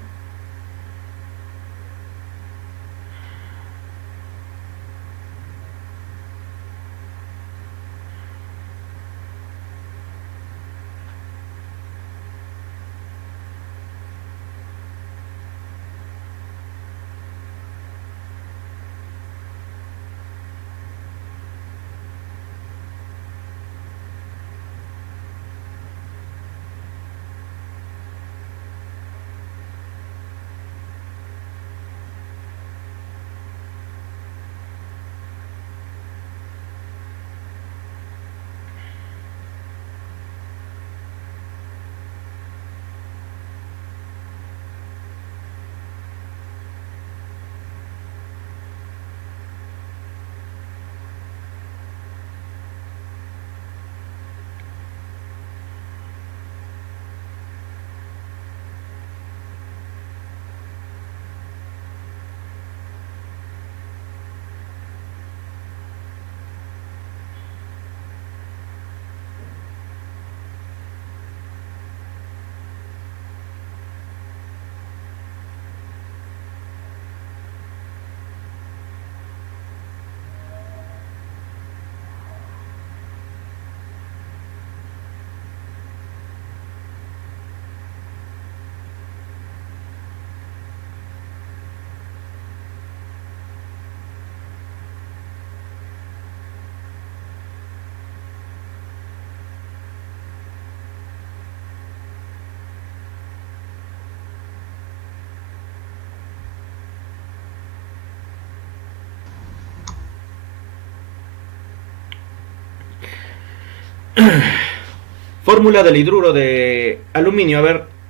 Fórmula del hidruro de aluminio, a ver.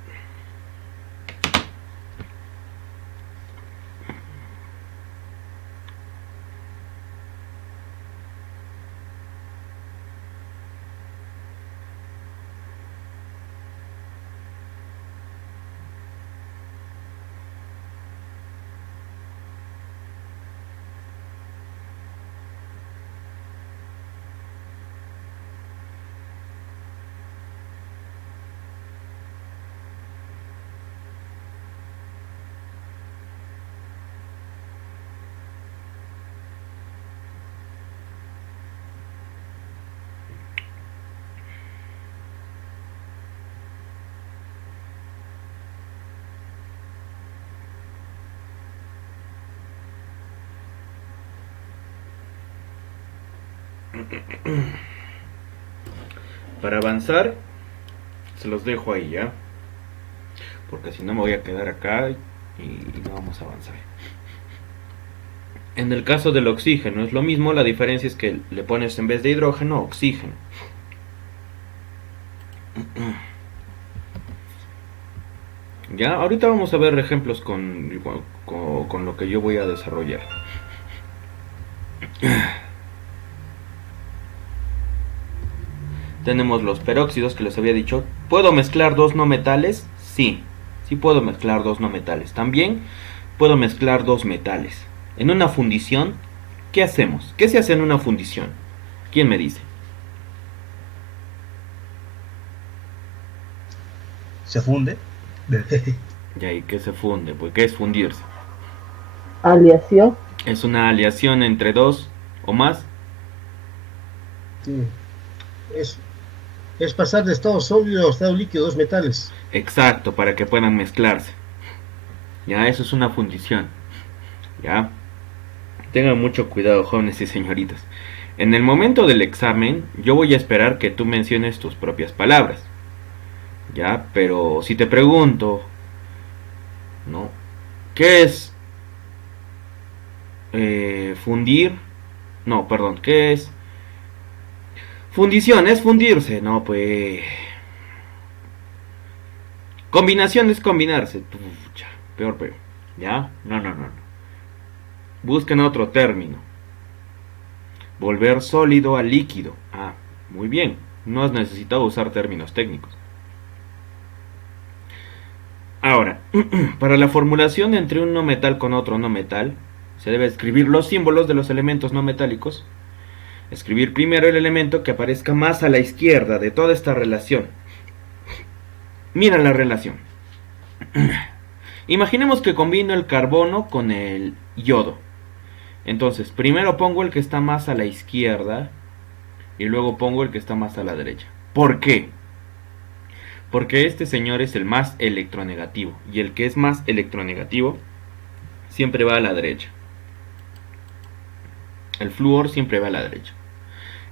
Para avanzar, se los dejo ahí ya. Porque si no me voy a quedar acá y no vamos a avanzar. En el caso del oxígeno es lo mismo, la diferencia es que le pones en vez de hidrógeno oxígeno. Ya, ahorita vamos a ver ejemplos con lo que yo voy a desarrollar. Tenemos los peróxidos que les había dicho. ¿Puedo mezclar dos no metales? Sí, sí puedo mezclar dos no metales. También puedo mezclar dos metales. En una fundición, ¿qué hacemos? ¿Qué se hace en una fundición? ¿Quién me dice? ¿Se funde? ¿Y ahí qué se funde? Pues ¿qué es fundirse? Aleación. Es una aleación entre dos o más. Sí. Es, es pasar de estado sólido a estado líquido dos metales. Exacto, para que puedan mezclarse. Ya, eso es una fundición. Ya. Tengan mucho cuidado, jóvenes y señoritas. En el momento del examen, yo voy a esperar que tú menciones tus propias palabras. Ya, pero si te pregunto, ¿no? ¿Qué es fundir? No, perdón, ¿qué es? Fundición, es fundirse. No, pues... Combinación es combinarse. Pucha, peor, peor. ¿Ya? No, no, no. Busquen otro término. Volver sólido a líquido. Ah, muy bien. No has necesitado usar términos técnicos. Ahora, para la formulación entre un no metal con otro no metal, se debe escribir los símbolos de los elementos no metálicos. Escribir primero el elemento que aparezca más a la izquierda de toda esta relación. Mira la relación. Imaginemos que combino el carbono con el yodo. Entonces, primero pongo el que está más a la izquierda y luego pongo el que está más a la derecha. ¿Por qué? Porque este señor es el más electronegativo y el que es más electronegativo siempre va a la derecha. El flúor siempre va a la derecha.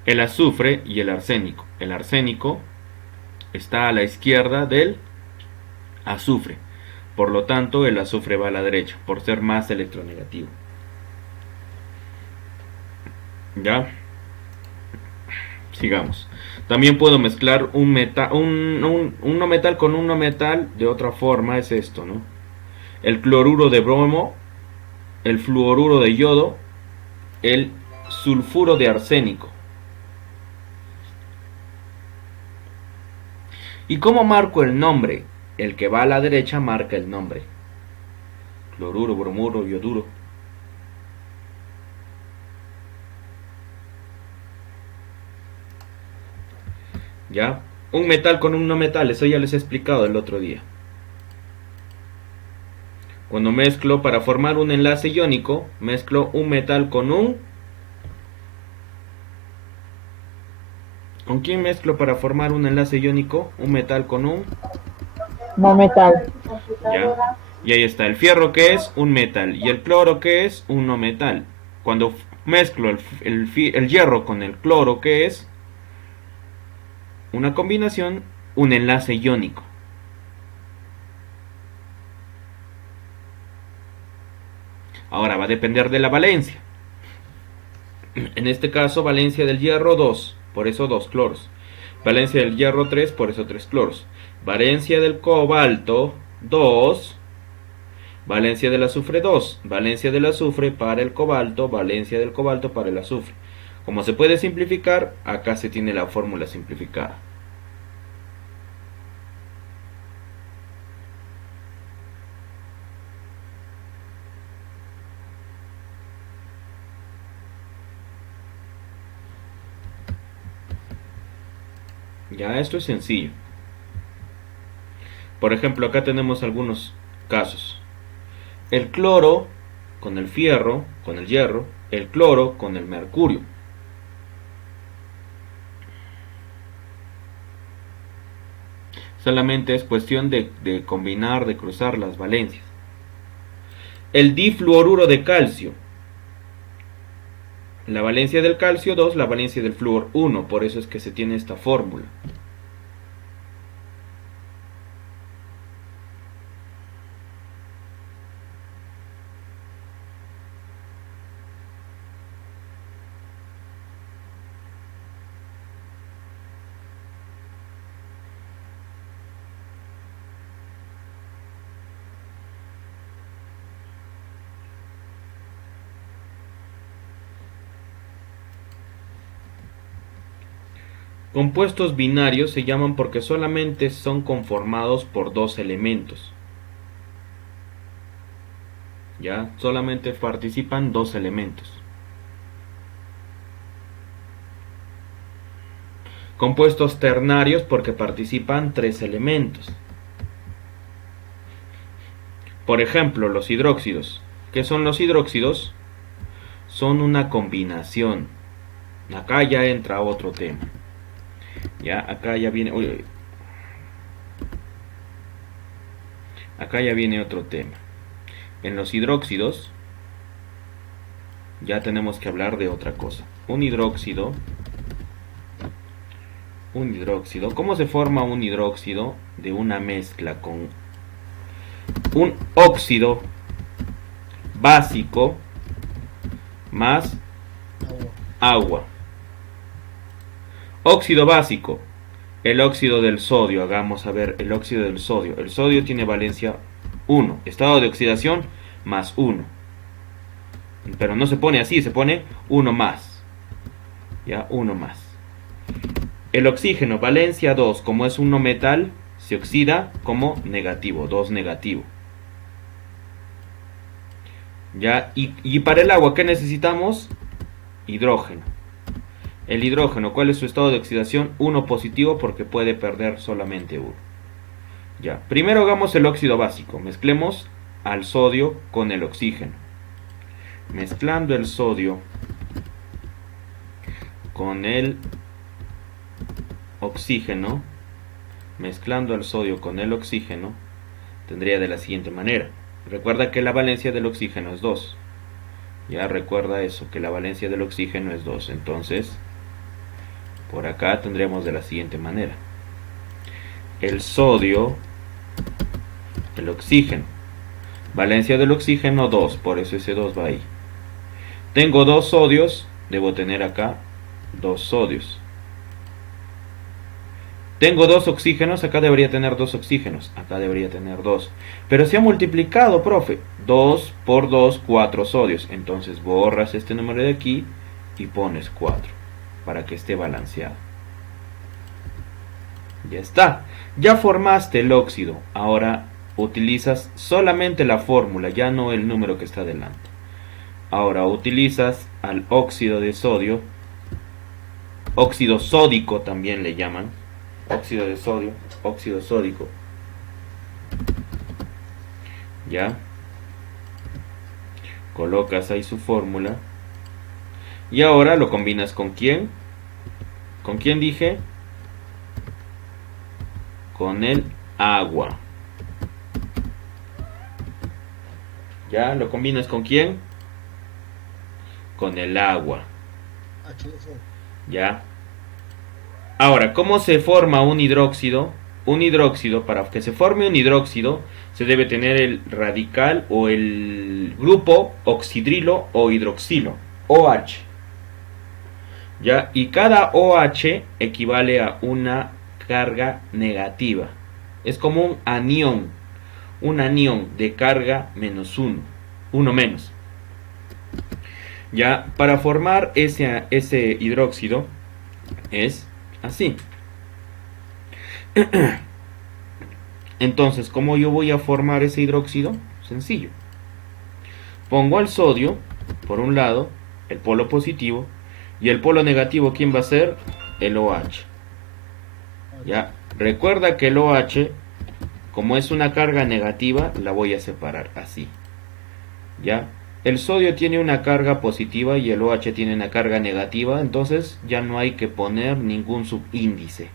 El azufre y el arsénico. El arsénico está a la izquierda del azufre. Por lo tanto, el azufre va a la derecha, por ser más electronegativo. ¿Ya? Sigamos. También puedo mezclar un no metal con un no metal de otra forma, es esto, ¿no? El cloruro de bromo, el fluoruro de yodo, el sulfuro de arsénico. ¿Y cómo marco el nombre? El que va a la derecha marca el nombre. Cloruro, bromuro, yoduro. ¿Ya? Un metal con un no metal, eso ya les he explicado el otro día. Cuando mezclo para formar un enlace iónico, mezclo un metal con un... ¿Con quién mezclo para formar un enlace iónico? Un metal con un... No metal. ¿Ya? Y ahí está, el fierro que es un metal y el cloro que es un no metal. Cuando mezclo el hierro con el cloro que es una combinación, un enlace iónico. Ahora va a depender de la valencia. En este caso, valencia del hierro 2, por eso 2 cloros. Valencia del hierro 3, por eso 3 cloros. Valencia del cobalto 2. Valencia del azufre 2. Valencia del azufre para el cobalto. Valencia del cobalto para el azufre. Como se puede simplificar, acá se tiene la fórmula simplificada. Ya, esto es sencillo. Por ejemplo, acá tenemos algunos casos. El cloro con el fierro, con el hierro. El cloro con el mercurio. Solamente es cuestión de combinar, de cruzar las valencias. El difluoruro de calcio. La valencia del calcio 2, la valencia del flúor 1. Por eso es que se tiene esta fórmula. Compuestos binarios se llaman porque solamente son conformados por dos elementos. ¿Ya? Solamente participan dos elementos. Compuestos ternarios porque participan tres elementos. Por ejemplo, los hidróxidos. ¿Qué son los hidróxidos? Son una combinación. Acá ya entra otro tema. Ya, acá ya viene... Uy. Acá ya viene otro tema. En los hidróxidos ya tenemos que hablar de otra cosa. Un hidróxido. ¿Cómo se forma un hidróxido? De una mezcla con un óxido básico más agua. Óxido básico. El óxido del sodio. Hagamos a ver el óxido del sodio. El sodio tiene valencia 1. Estado de oxidación más 1. Pero no se pone así, se pone 1 más. Ya, 1 más. El oxígeno, valencia 2. Como es un no metal, se oxida como negativo. 2 negativo. Ya, y para el agua, ¿qué necesitamos? Hidrógeno. El hidrógeno, ¿cuál es su estado de oxidación? 1 positivo porque puede perder solamente 1. Ya, primero hagamos el óxido básico. Mezclemos al sodio con el oxígeno. Mezclando el sodio con el oxígeno, mezclando el sodio con el oxígeno, tendría de la siguiente manera. Recuerda que la valencia del oxígeno es 2. Ya recuerda eso, que la valencia del oxígeno es 2. Entonces, por acá tendríamos de la siguiente manera. El sodio, el oxígeno. Valencia del oxígeno 2, por eso ese 2 va ahí. Tengo 2 sodios, debo tener acá 2 sodios. Tengo 2 oxígenos, acá debería tener 2 oxígenos, acá debería tener 2. Pero se ha multiplicado, profe. 2 por 2, 4 sodios. Entonces borras este número de aquí y pones 4 para que esté balanceado. Ya está. Ya formaste el óxido. Ahora utilizas solamente la fórmula, ya no el número que está delante. Ahora utilizas al óxido de sodio, óxido sódico también le llaman, óxido de sodio, óxido sódico. Ya. Colocas ahí su fórmula. Y ahora lo combinas con ¿quién? ¿Con quién dije? Con el agua. ¿Ya? ¿Lo combinas con quién? Con el agua. H2O. ¿Ya? Ahora, ¿cómo se forma un hidróxido? Un hidróxido, para que se forme un hidróxido, se debe tener el radical o el grupo oxidrilo o hidroxilo, OH. ¿Ya? Y cada OH equivale a una carga negativa. Es como un anión de carga menos 1, uno menos. Ya, para formar ese hidróxido es así. Entonces, ¿cómo yo voy a formar ese hidróxido? Sencillo. Pongo al sodio, por un lado, el polo positivo, y el polo negativo, ¿quién va a ser? El OH. Ya, recuerda que el OH, como es una carga negativa, la voy a separar así. Ya, el sodio tiene una carga positiva y el OH tiene una carga negativa, entonces ya no hay que poner ningún subíndice.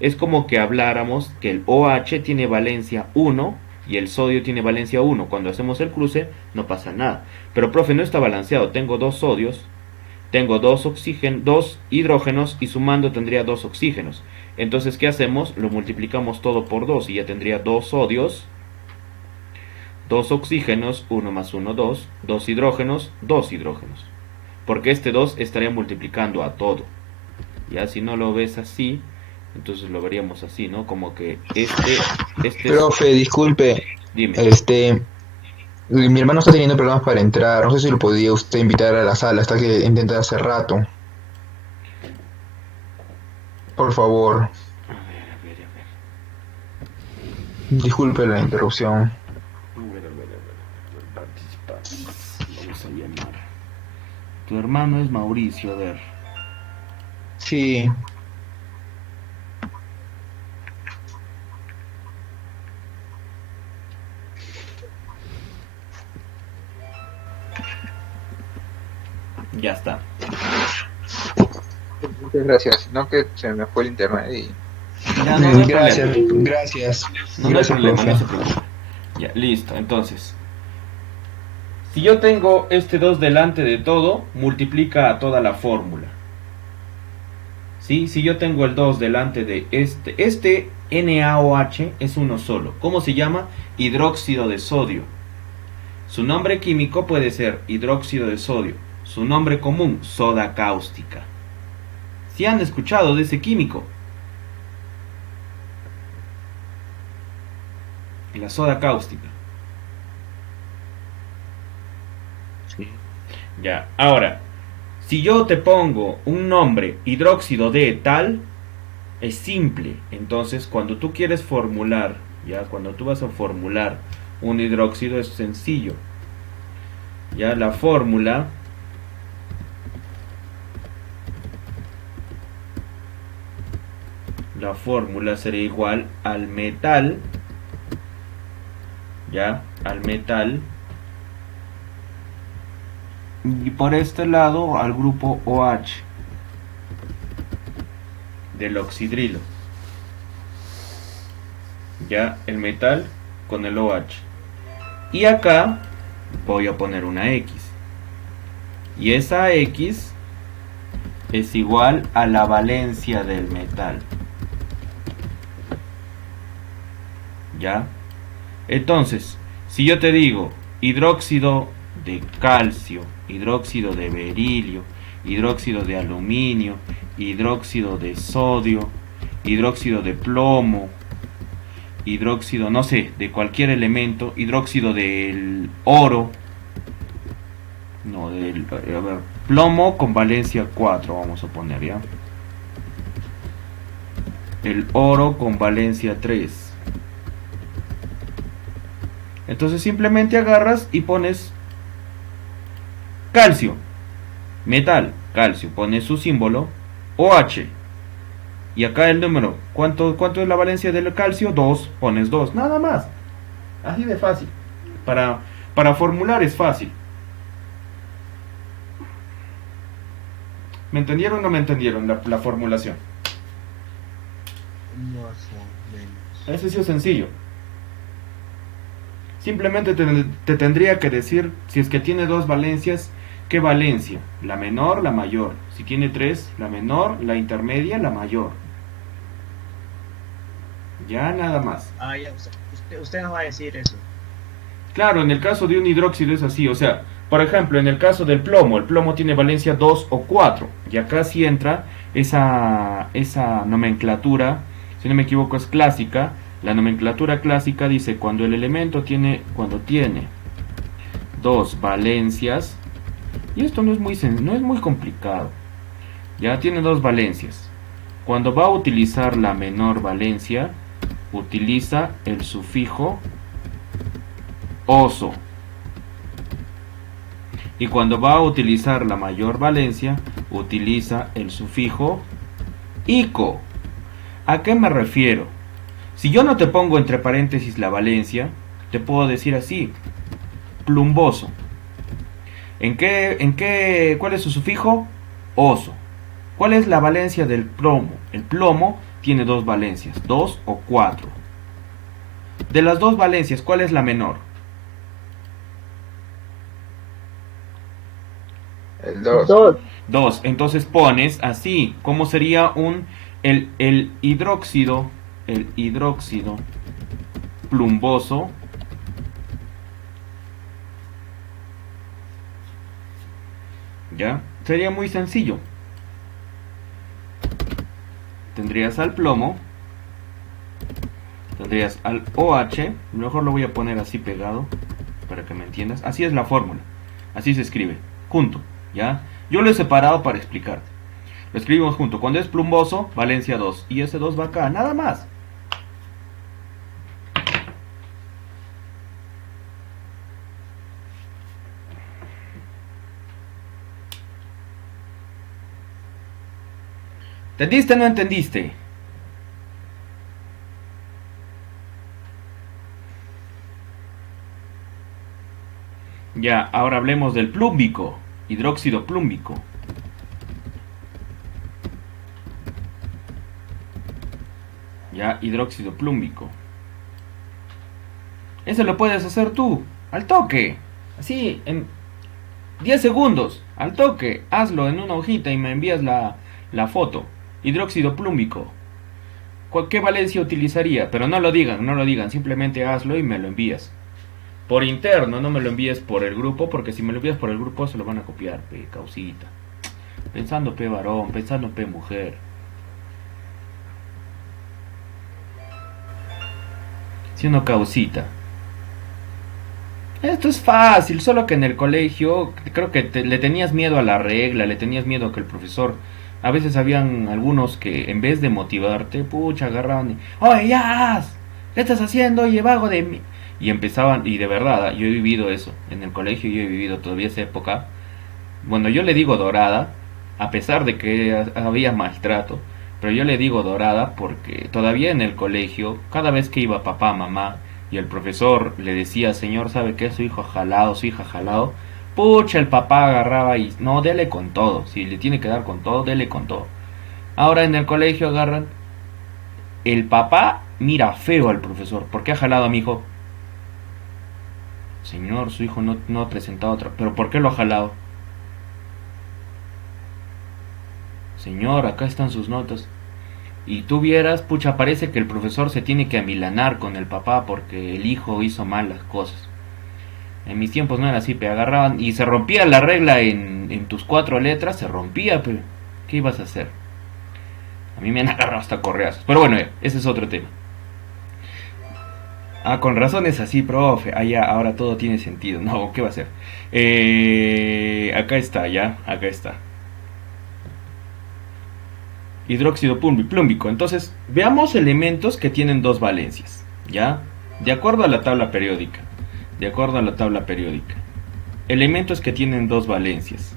Es como que habláramos que el OH tiene valencia 1 y el sodio tiene valencia 1. Cuando hacemos el cruce no pasa nada. Pero profe, no está balanceado. Tengo 2 sodios, tengo 2 hidrógenos y sumando tendría 2 oxígenos. Entonces, ¿qué hacemos? Lo multiplicamos todo por 2 y ya tendría 2 sodios, 2 oxígenos, 1 más 1, 2, 2 hidrógenos, 2 hidrógenos. Porque este 2 estaría multiplicando a todo. Ya si no lo ves así, entonces lo veríamos así, ¿no? Como que Profe, disculpe, Dime. mi hermano está teniendo problemas para entrar. No sé si lo podía usted invitar a la sala, hasta que intenta hace rato. Por favor, A ver. disculpe la interrupción. Participantes. Vamos a llamar. Tu hermano es Mauricio, a ver. Sí, Ya está. muchas gracias. No, que se me fue el internet y... Ya, no hay Gracias, problema. gracias. No hay Gracias, problema, profe. no se preocupe. Ya, listo. Entonces, si yo tengo este 2 delante de todo, multiplica a toda la fórmula. ¿Sí? Si yo tengo el 2 delante de este NaOH es uno solo. ¿Cómo se llama? Hidróxido de sodio. Su nombre químico puede ser hidróxido de sodio. Su nombre común, soda cáustica. ¿Sí han escuchado de ese químico? La soda cáustica. Ya, ahora, si yo te pongo un nombre, hidróxido de tal, es simple. Entonces, cuando tú quieres formular, ya, cuando tú vas a formular un hidróxido es sencillo. Ya, la fórmula la fórmula sería igual al metal, ya, al metal, y por este lado al grupo OH del oxidrilo, ya, el metal con el OH. Y acá voy a poner una X, y esa X es igual a la valencia del metal, ¿ya? Entonces, si yo te digo hidróxido de calcio, hidróxido de berilio, hidróxido de aluminio, hidróxido de sodio, hidróxido de plomo, hidróxido, no sé, de cualquier elemento, hidróxido del oro, no, del, a ver, plomo con valencia 4, vamos a poner, ¿ya? El oro con valencia 3. Entonces simplemente agarras y pones calcio, metal, calcio, pones su símbolo OH. Y acá el número, ¿cuánto es la valencia del calcio? 2, pones 2, nada más. Así de fácil. Para formular es fácil. ¿Me entendieron o no me entendieron la formulación? Más o menos. Ese sí es sencillo. Simplemente te tendría que decir, si es que tiene dos valencias, ¿qué valencia? La menor, la mayor. Si tiene tres, la menor, la intermedia, la mayor. Ya nada más. Ah, ya, usted nos va a decir eso. Claro, en el caso de un hidróxido es así, o sea, por ejemplo, en el caso del plomo, el plomo tiene valencia 2 o 4, y acá sí entra esa nomenclatura, si no me equivoco es clásica. La nomenclatura clásica dice cuando el elemento tiene dos valencias, y esto no es muy complicado, ya tiene dos valencias. Cuando va a utilizar la menor valencia, utiliza el sufijo oso. Y cuando va a utilizar la mayor valencia, utiliza el sufijo ico. ¿A qué me refiero? Si yo no te pongo entre paréntesis la valencia, te puedo decir así: plumboso. ¿Cuál es su sufijo? Oso. ¿Cuál es la valencia del plomo? El plomo tiene dos valencias, 2 o 4. De las dos valencias, ¿cuál es la menor? El 2. 2. 2. Entonces pones así, ¿cómo sería el hidróxido plumboso? ¿Ya? Sería muy sencillo. Tendrías al plomo, tendrías al OH, mejor lo voy a poner así pegado para que me entiendas. Así es la fórmula, así se escribe, junto, ¿ya? Yo lo he separado para explicarte. Lo escribimos junto. Cuando es plumboso, valencia 2, y ese 2 va acá, nada más. ¿Entendiste o no entendiste? Ya, ahora hablemos del plúmbico, hidróxido plúmbico. Ya, hidróxido plúmbico. Ese lo puedes hacer tú, al toque. Así, en 10 segundos, al toque. Hazlo en una hojita y me envías la foto. Hidróxido plúmbico. ¿Qué valencia utilizaría? Pero no lo digan, simplemente hazlo y me lo envías. Por interno, no me lo envíes por el grupo, porque si me lo envías por el grupo se lo van a copiar, pe, causita. Pensando pe varón, pensando pe mujer. Siendo causita. Esto es fácil, solo que en el colegio creo que le tenías miedo a la regla, le tenías miedo a que el profesor... A veces habían algunos que en vez de motivarte, pucha, agarraban y... ¡Oye, ya haz! ¿Qué estás haciendo? Oye, vago de mí. Y empezaban, y de verdad, yo he vivido eso. En el colegio yo he vivido todavía esa época. Bueno, yo le digo dorada, a pesar de que había maltrato. Pero yo le digo dorada porque todavía en el colegio, cada vez que iba papá, mamá y el profesor le decía, señor, ¿sabe qué? Su hijo ha jalado, su hija ha jalado. Pucha, el papá agarraba y no, dele con todo. Si le tiene que dar con todo, dele con todo. Ahora en el colegio agarran, el papá mira feo al profesor. ¿Por qué ha jalado a mi hijo? Señor, su hijo no ha presentado otra. ¿Pero por qué lo ha jalado? Señor, acá están sus notas. Y tú vieras, pucha, parece que el profesor se tiene que amilanar con el papá porque el hijo hizo mal las cosas. En mis tiempos no era así, pero agarraban y se rompía la regla en tus 4 letras, se rompía, pero ¿qué ibas a hacer? A mí me han agarrado hasta correazos. Pero bueno, ese es otro tema. Ah, con razón es así, profe. Ah, ya, ahora todo tiene sentido. No, ¿qué va a ser? Acá está, ya, acá está. Hidróxido plúmbico. Entonces, veamos elementos que tienen dos valencias, ¿ya? De acuerdo a la tabla periódica. De acuerdo a la tabla periódica. Elementos que tienen dos valencias.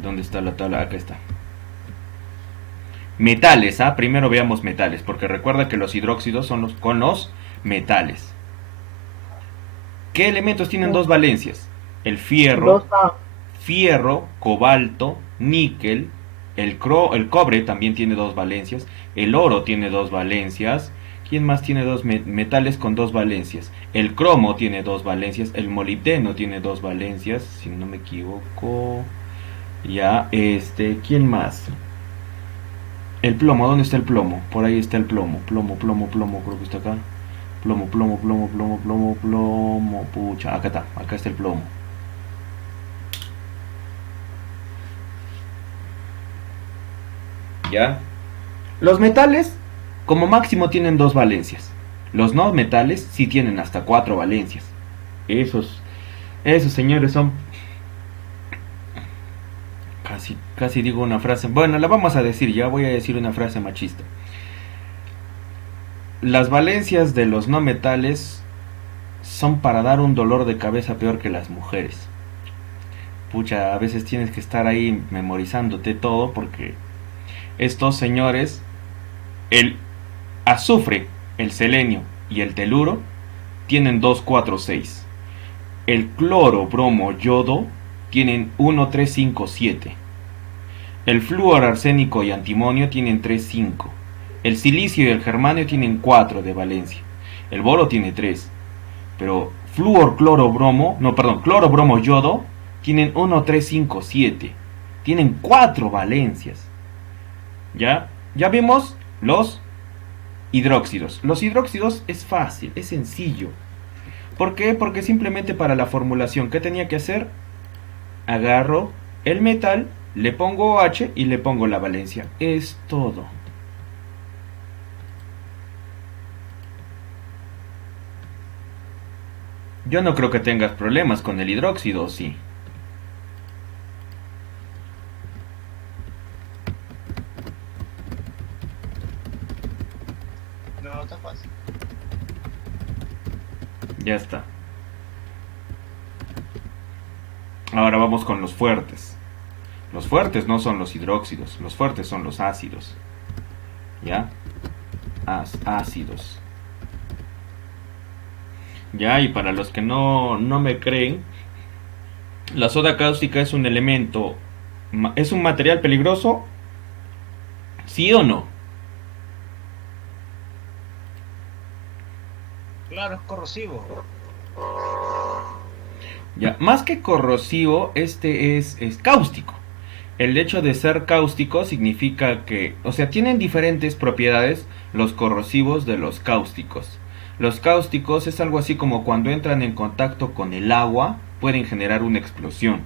¿Dónde está la tabla? Acá está. Metales, ¿ah? Primero veamos metales, porque recuerda que los hidróxidos son con los metales. ¿Qué elementos tienen dos valencias? El fierro, 2A. cobalto, níquel, el cobre también tiene dos valencias, el oro tiene dos valencias. ¿Quién más tiene dos metales con dos valencias? El cromo tiene dos valencias, el molibdeno tiene dos valencias, si no me equivoco. Ya, ¿quién más? El plomo, ¿dónde está el plomo? Por ahí está el plomo. Plomo, creo que está acá. Plomo. Pucha, acá está el plomo. ¿Ya? Los metales, como máximo, tienen dos valencias. Los no metales sí tienen hasta 4 valencias. Esos señores son... Casi digo una frase. Bueno, la vamos a decir, ya voy a decir una frase machista. Las valencias de los no metales son para dar un dolor de cabeza peor que las mujeres. Pucha, a veces tienes que estar ahí memorizándote todo porque estos señores, el azufre, el selenio y el teluro tienen 2, 4, 6. El cloro, bromo, yodo tienen 1, 3, 5, 7. El flúor, arsénico y antimonio tienen 3, 5. El silicio y el germanio tienen 4 de valencia. El boro tiene 3. Pero flúor, cloro, bromo, yodo tienen 1, 3, 5, 7. Tienen 4 valencias. ¿Ya? Ya vimos los hidróxidos. Los hidróxidos es fácil, es sencillo. ¿Por qué? Porque simplemente para la formulación, ¿qué tenía que hacer? Agarro el metal, le pongo OH y le pongo la valencia. Es todo. Yo no creo que tengas problemas con el hidróxido, ¿sí? No, está fácil. Ya está. Ahora vamos con los fuertes. Los fuertes no son los hidróxidos, los fuertes son los ácidos. ¿Ya? Ácidos. Ya, y para los que no me creen, la soda cáustica es un elemento, es un material peligroso, ¿sí o no? Claro, es corrosivo. Ya, más que corrosivo, es cáustico. El hecho de ser cáustico significa que, o sea, tienen diferentes propiedades los corrosivos de los cáusticos. Los cáusticos es algo así como cuando entran en contacto con el agua, pueden generar una explosión.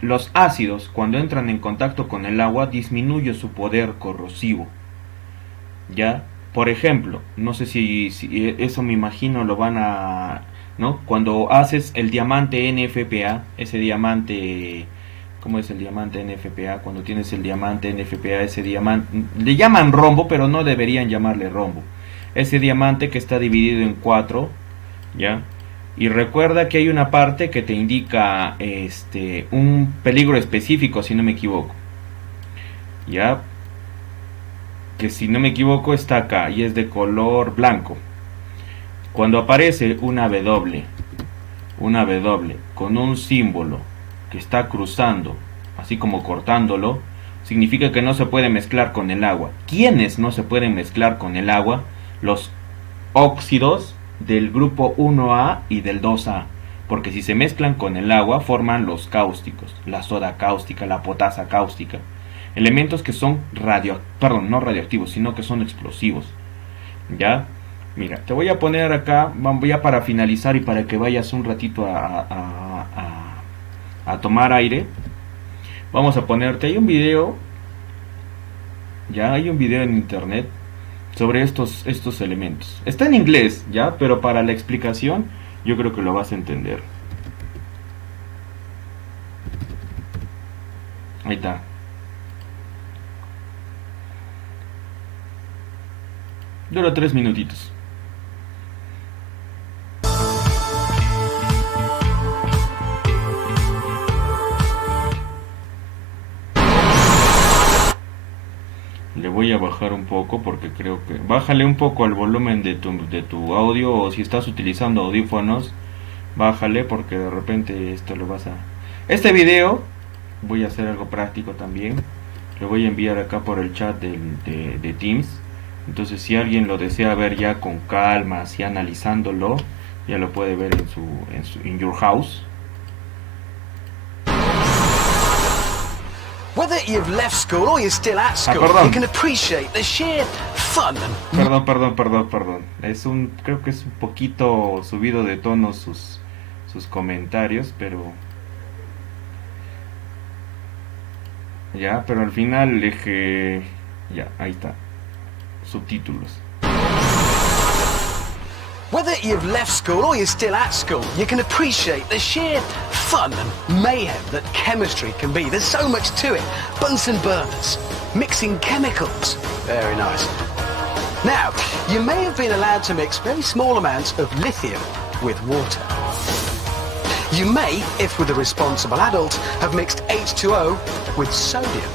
Los ácidos, cuando entran en contacto con el agua, disminuye su poder corrosivo. ¿Ya? Por ejemplo, no sé si eso me imagino lo van a... ¿no? Cuando haces el diamante NFPA, ese diamante... ¿Cómo es el diamante NFPA? Cuando tienes el diamante NFPA, ese diamante... Le llaman rombo, pero no deberían llamarle rombo. Ese diamante que está dividido en 4, ¿ya? Y recuerda que hay una parte que te indica un peligro específico, si no me equivoco. ya, que si no me equivoco está acá y es de color blanco. Cuando aparece una W con un símbolo que está cruzando, así como cortándolo, significa que no se puede mezclar con el agua. ¿Quiénes no se pueden mezclar con el agua? Los óxidos del grupo 1A y del 2A, porque si se mezclan con el agua forman los cáusticos, la soda cáustica, la potasa cáustica, elementos que son no radioactivos, sino que son explosivos. ¿Ya? Mira, te voy a poner acá, ya para finalizar y para que vayas un ratito a tomar aire. Vamos a ponerte, hay un video en internet sobre estos elementos. Está en inglés, ya, pero para la explicación yo creo que lo vas a entender. Ahí está. Dura 3 minutitos. Le voy a bajar un poco porque creo que... Bájale un poco al volumen de tu audio, o si estás utilizando audífonos, bájale porque de repente esto lo vas a... Este video, voy a hacer algo práctico también. Lo voy a enviar acá por el chat de Teams. Entonces si alguien lo desea ver ya con calma, así analizándolo, ya lo puede ver en your house. Whether you've left school or you're still at school, you can appreciate the sheer fun and... Perdón. Creo que es un poquito subido de tono sus comentarios, pero... Ya, pero al final dije... Ya, ahí está. Subtítulos. Whether you've left school or you're still at school, you can appreciate the sheer fun and mayhem that chemistry can be. There's so much to it. Bunsen burners, mixing chemicals. Very nice. Now, you may have been allowed to mix very small amounts of lithium with water. You may, if with a responsible adult, have mixed H2O with sodium.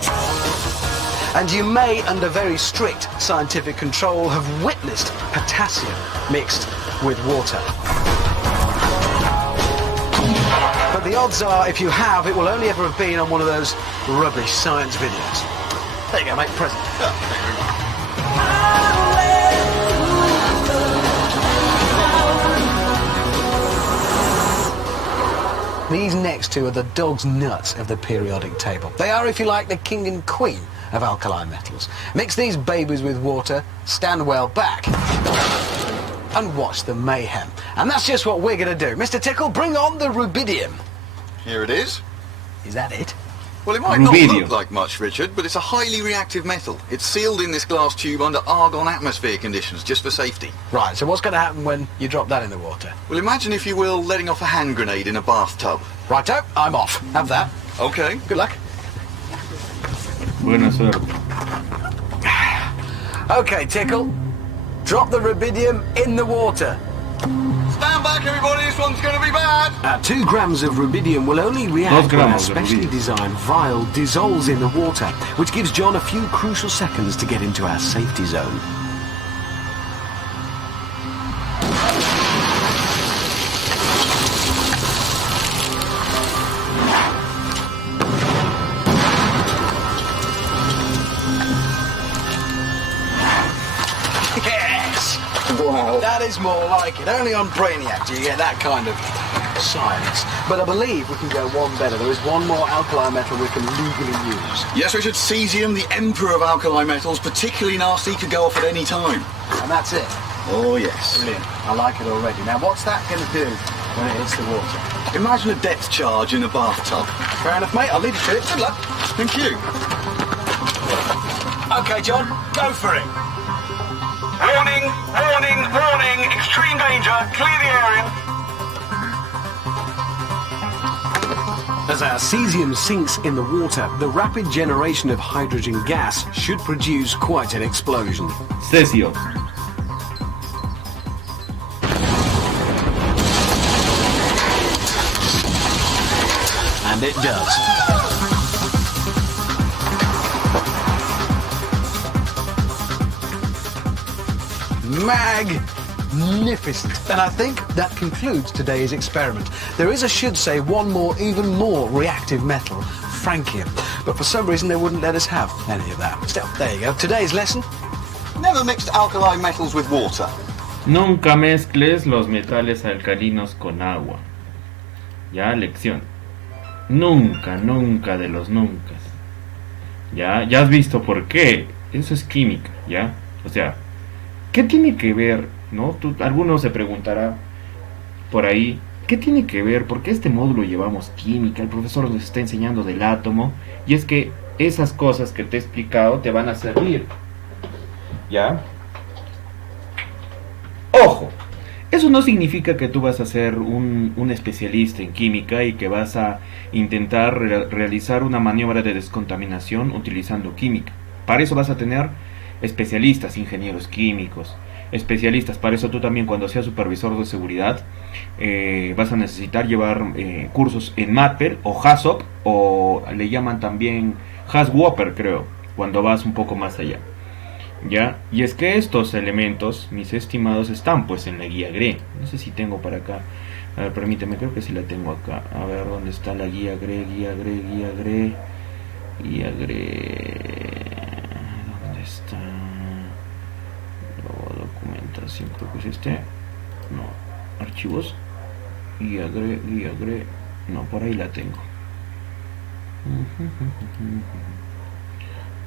And you may, under very strict scientific control, have witnessed potassium mixed with water. But the odds are, if you have, it will only ever have been on one of those rubbish science videos. There you go, mate, present. These next two are the dog's nuts of the periodic table. They are, if you like, the king and queen of alkali metals. Mix these babies with water, stand well back, and watch the mayhem. And that's just what we're going to do. Mr. Tickle, bring on the rubidium. Here it is. Is that it? Well, it might not look like much, Richard, but it's a highly reactive metal. It's sealed in this glass tube under argon atmosphere conditions, just for safety. Right, so what's going to happen when you drop that in the water? Well, imagine, if you will, letting off a hand grenade in a bathtub. Righto, I'm off. Have that. Okay. Good luck. Buena suerte. Okay, Tickle. Drop the rubidium in the water. Stand back, everybody. This one's going to be bad. 2 grams of rubidium will only react when a specially designed vial dissolves in the water, which gives John a few crucial seconds to get into our safety zone. Wow. That is more like it. Only on Brainiac do you get that kind of science. But I believe we can go one better. There is one more alkali metal we can legally use. Yes, Richard, cesium, the emperor of alkali metals, particularly nasty, could go off at any time. And that's it. Oh, yes. Brilliant. I like it already. Now, what's that going to do when it hits the water? Imagine a depth charge in a bathtub. Fair enough, mate. I'll leave you to it. Good luck. Thank you. Okay, John. Go for it. Warning, warning, warning, extreme danger, clear the area. As our cesium sinks in the water, the rapid generation of hydrogen gas should produce quite an explosion. Cesio. And it does. magnificent. And I think that concludes today's experiment. There is, I should say, one more, even more reactive metal, francium. But for some reason they wouldn't let us have any of that. Still, there you go. Today's lesson. Never mixed alkali metals with water. Nunca mezcles los metales alcalinos con agua. Ya, lección. Nunca, nunca de los nunca. Ya has visto por qué. Eso es química, ¿ya? O sea, ¿qué tiene que ver, no? Alguno se preguntará por ahí, ¿qué tiene que ver? ¿Por qué este módulo llevamos química? El profesor nos está enseñando del átomo. Y es que esas cosas que te he explicado te van a servir, ¿ya? ¡Ojo! Eso no significa que tú vas a ser un especialista en química y que vas a intentar realizar una maniobra de descontaminación utilizando química. Para eso vas a tener especialistas, ingenieros químicos, especialistas. Para eso tú también, cuando seas supervisor de seguridad, vas a necesitar llevar cursos en MATPEL o HACCP, o le llaman también HACCP, creo, cuando vas un poco más allá. ¿Ya? Y es que estos elementos, mis estimados, están pues en la guía GRE. No sé si tengo para acá. A ver, permíteme, creo que sí la tengo acá. A ver, ¿dónde está la guía GRE? Guía GRE, guía GRE. Guía GRE. ¿Dónde está? Documentación, creo que es este. No, archivos. Guía GRE, guía GRE. No, por ahí la tengo.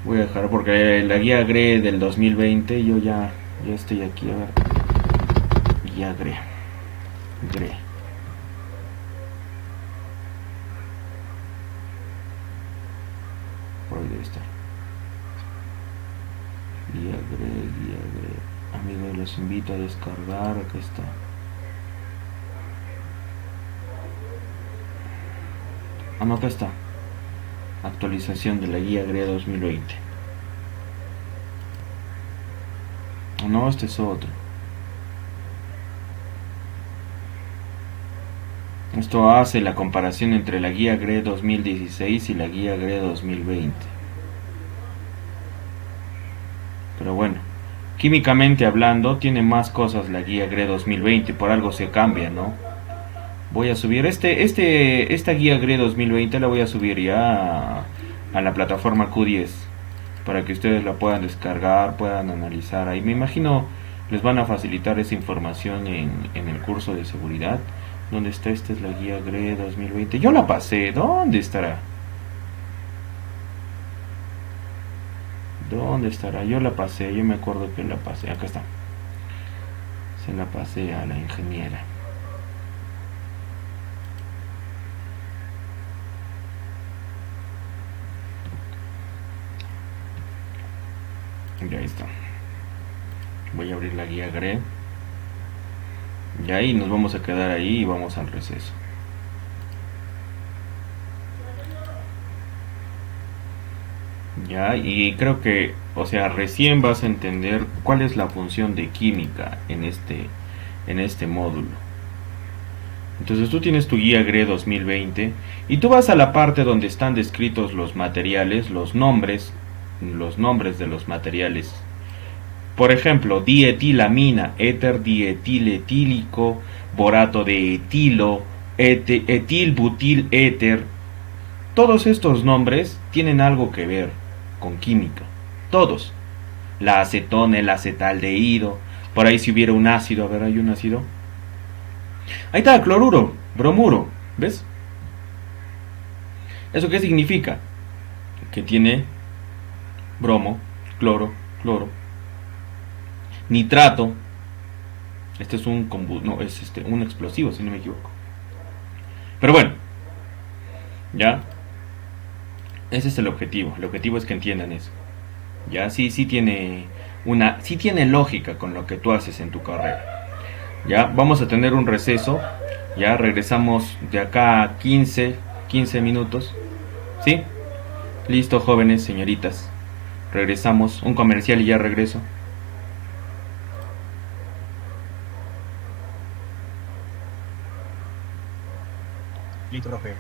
Voy a dejar porque la guía GRE del 2020 yo ya estoy aquí. A ver, guía GRE por ahí debe estar. Guía GRE. Amigos, los invito a descargar. Acá está. Ah, no, acá está. Actualización de la guía GRE 2020. No, este es otro. Esto hace la comparación entre la guía GRE 2016 y la guía GRE 2020. Pero bueno, químicamente hablando, tiene más cosas la guía GRE 2020. Por algo se cambia, ¿no? Voy a subir esta guía GRE 2020, la voy a subir ya a la plataforma Q10 para que ustedes la puedan descargar, puedan analizar. Ahí me imagino les van a facilitar esa información en el curso de seguridad. ¿Dónde está? Esta es la guía GRE 2020. Yo la pasé. ¿Dónde estará? ¿Dónde estará? Yo la pasé. Yo me acuerdo que la pasé. Acá está. Se la pasé a la ingeniera. Y ahí está. Voy a abrir la guía GRE. Y ahí nos vamos a quedar ahí y vamos al receso. Ya, y creo que, o sea, recién vas a entender cuál es la función de química en este módulo. Entonces tú tienes tu guía GRE 2020 y tú vas a la parte donde están descritos los materiales, los nombres de los materiales. Por ejemplo, dietilamina, éter dietiletílico, borato de etilo, etilbutil éter. Todos estos nombres tienen algo que ver con química. Todos. La acetona, el acetaldehído. Por ahí si hubiera un ácido, a ver, ¿hay un ácido? Ahí está, cloruro, bromuro, ¿ves? ¿Eso qué significa? Que tiene bromo, cloro. Nitrato. Este es un un explosivo, si no me equivoco. Pero bueno, ya. Ese es el objetivo. El objetivo es que entiendan eso. Ya, sí tiene lógica con lo que tú haces en tu carrera. Ya, vamos a tener un receso. Ya regresamos de acá a 15 minutos. ¿Sí? Listo, jóvenes, señoritas. Regresamos, un comercial y ya regreso. Listo, profe.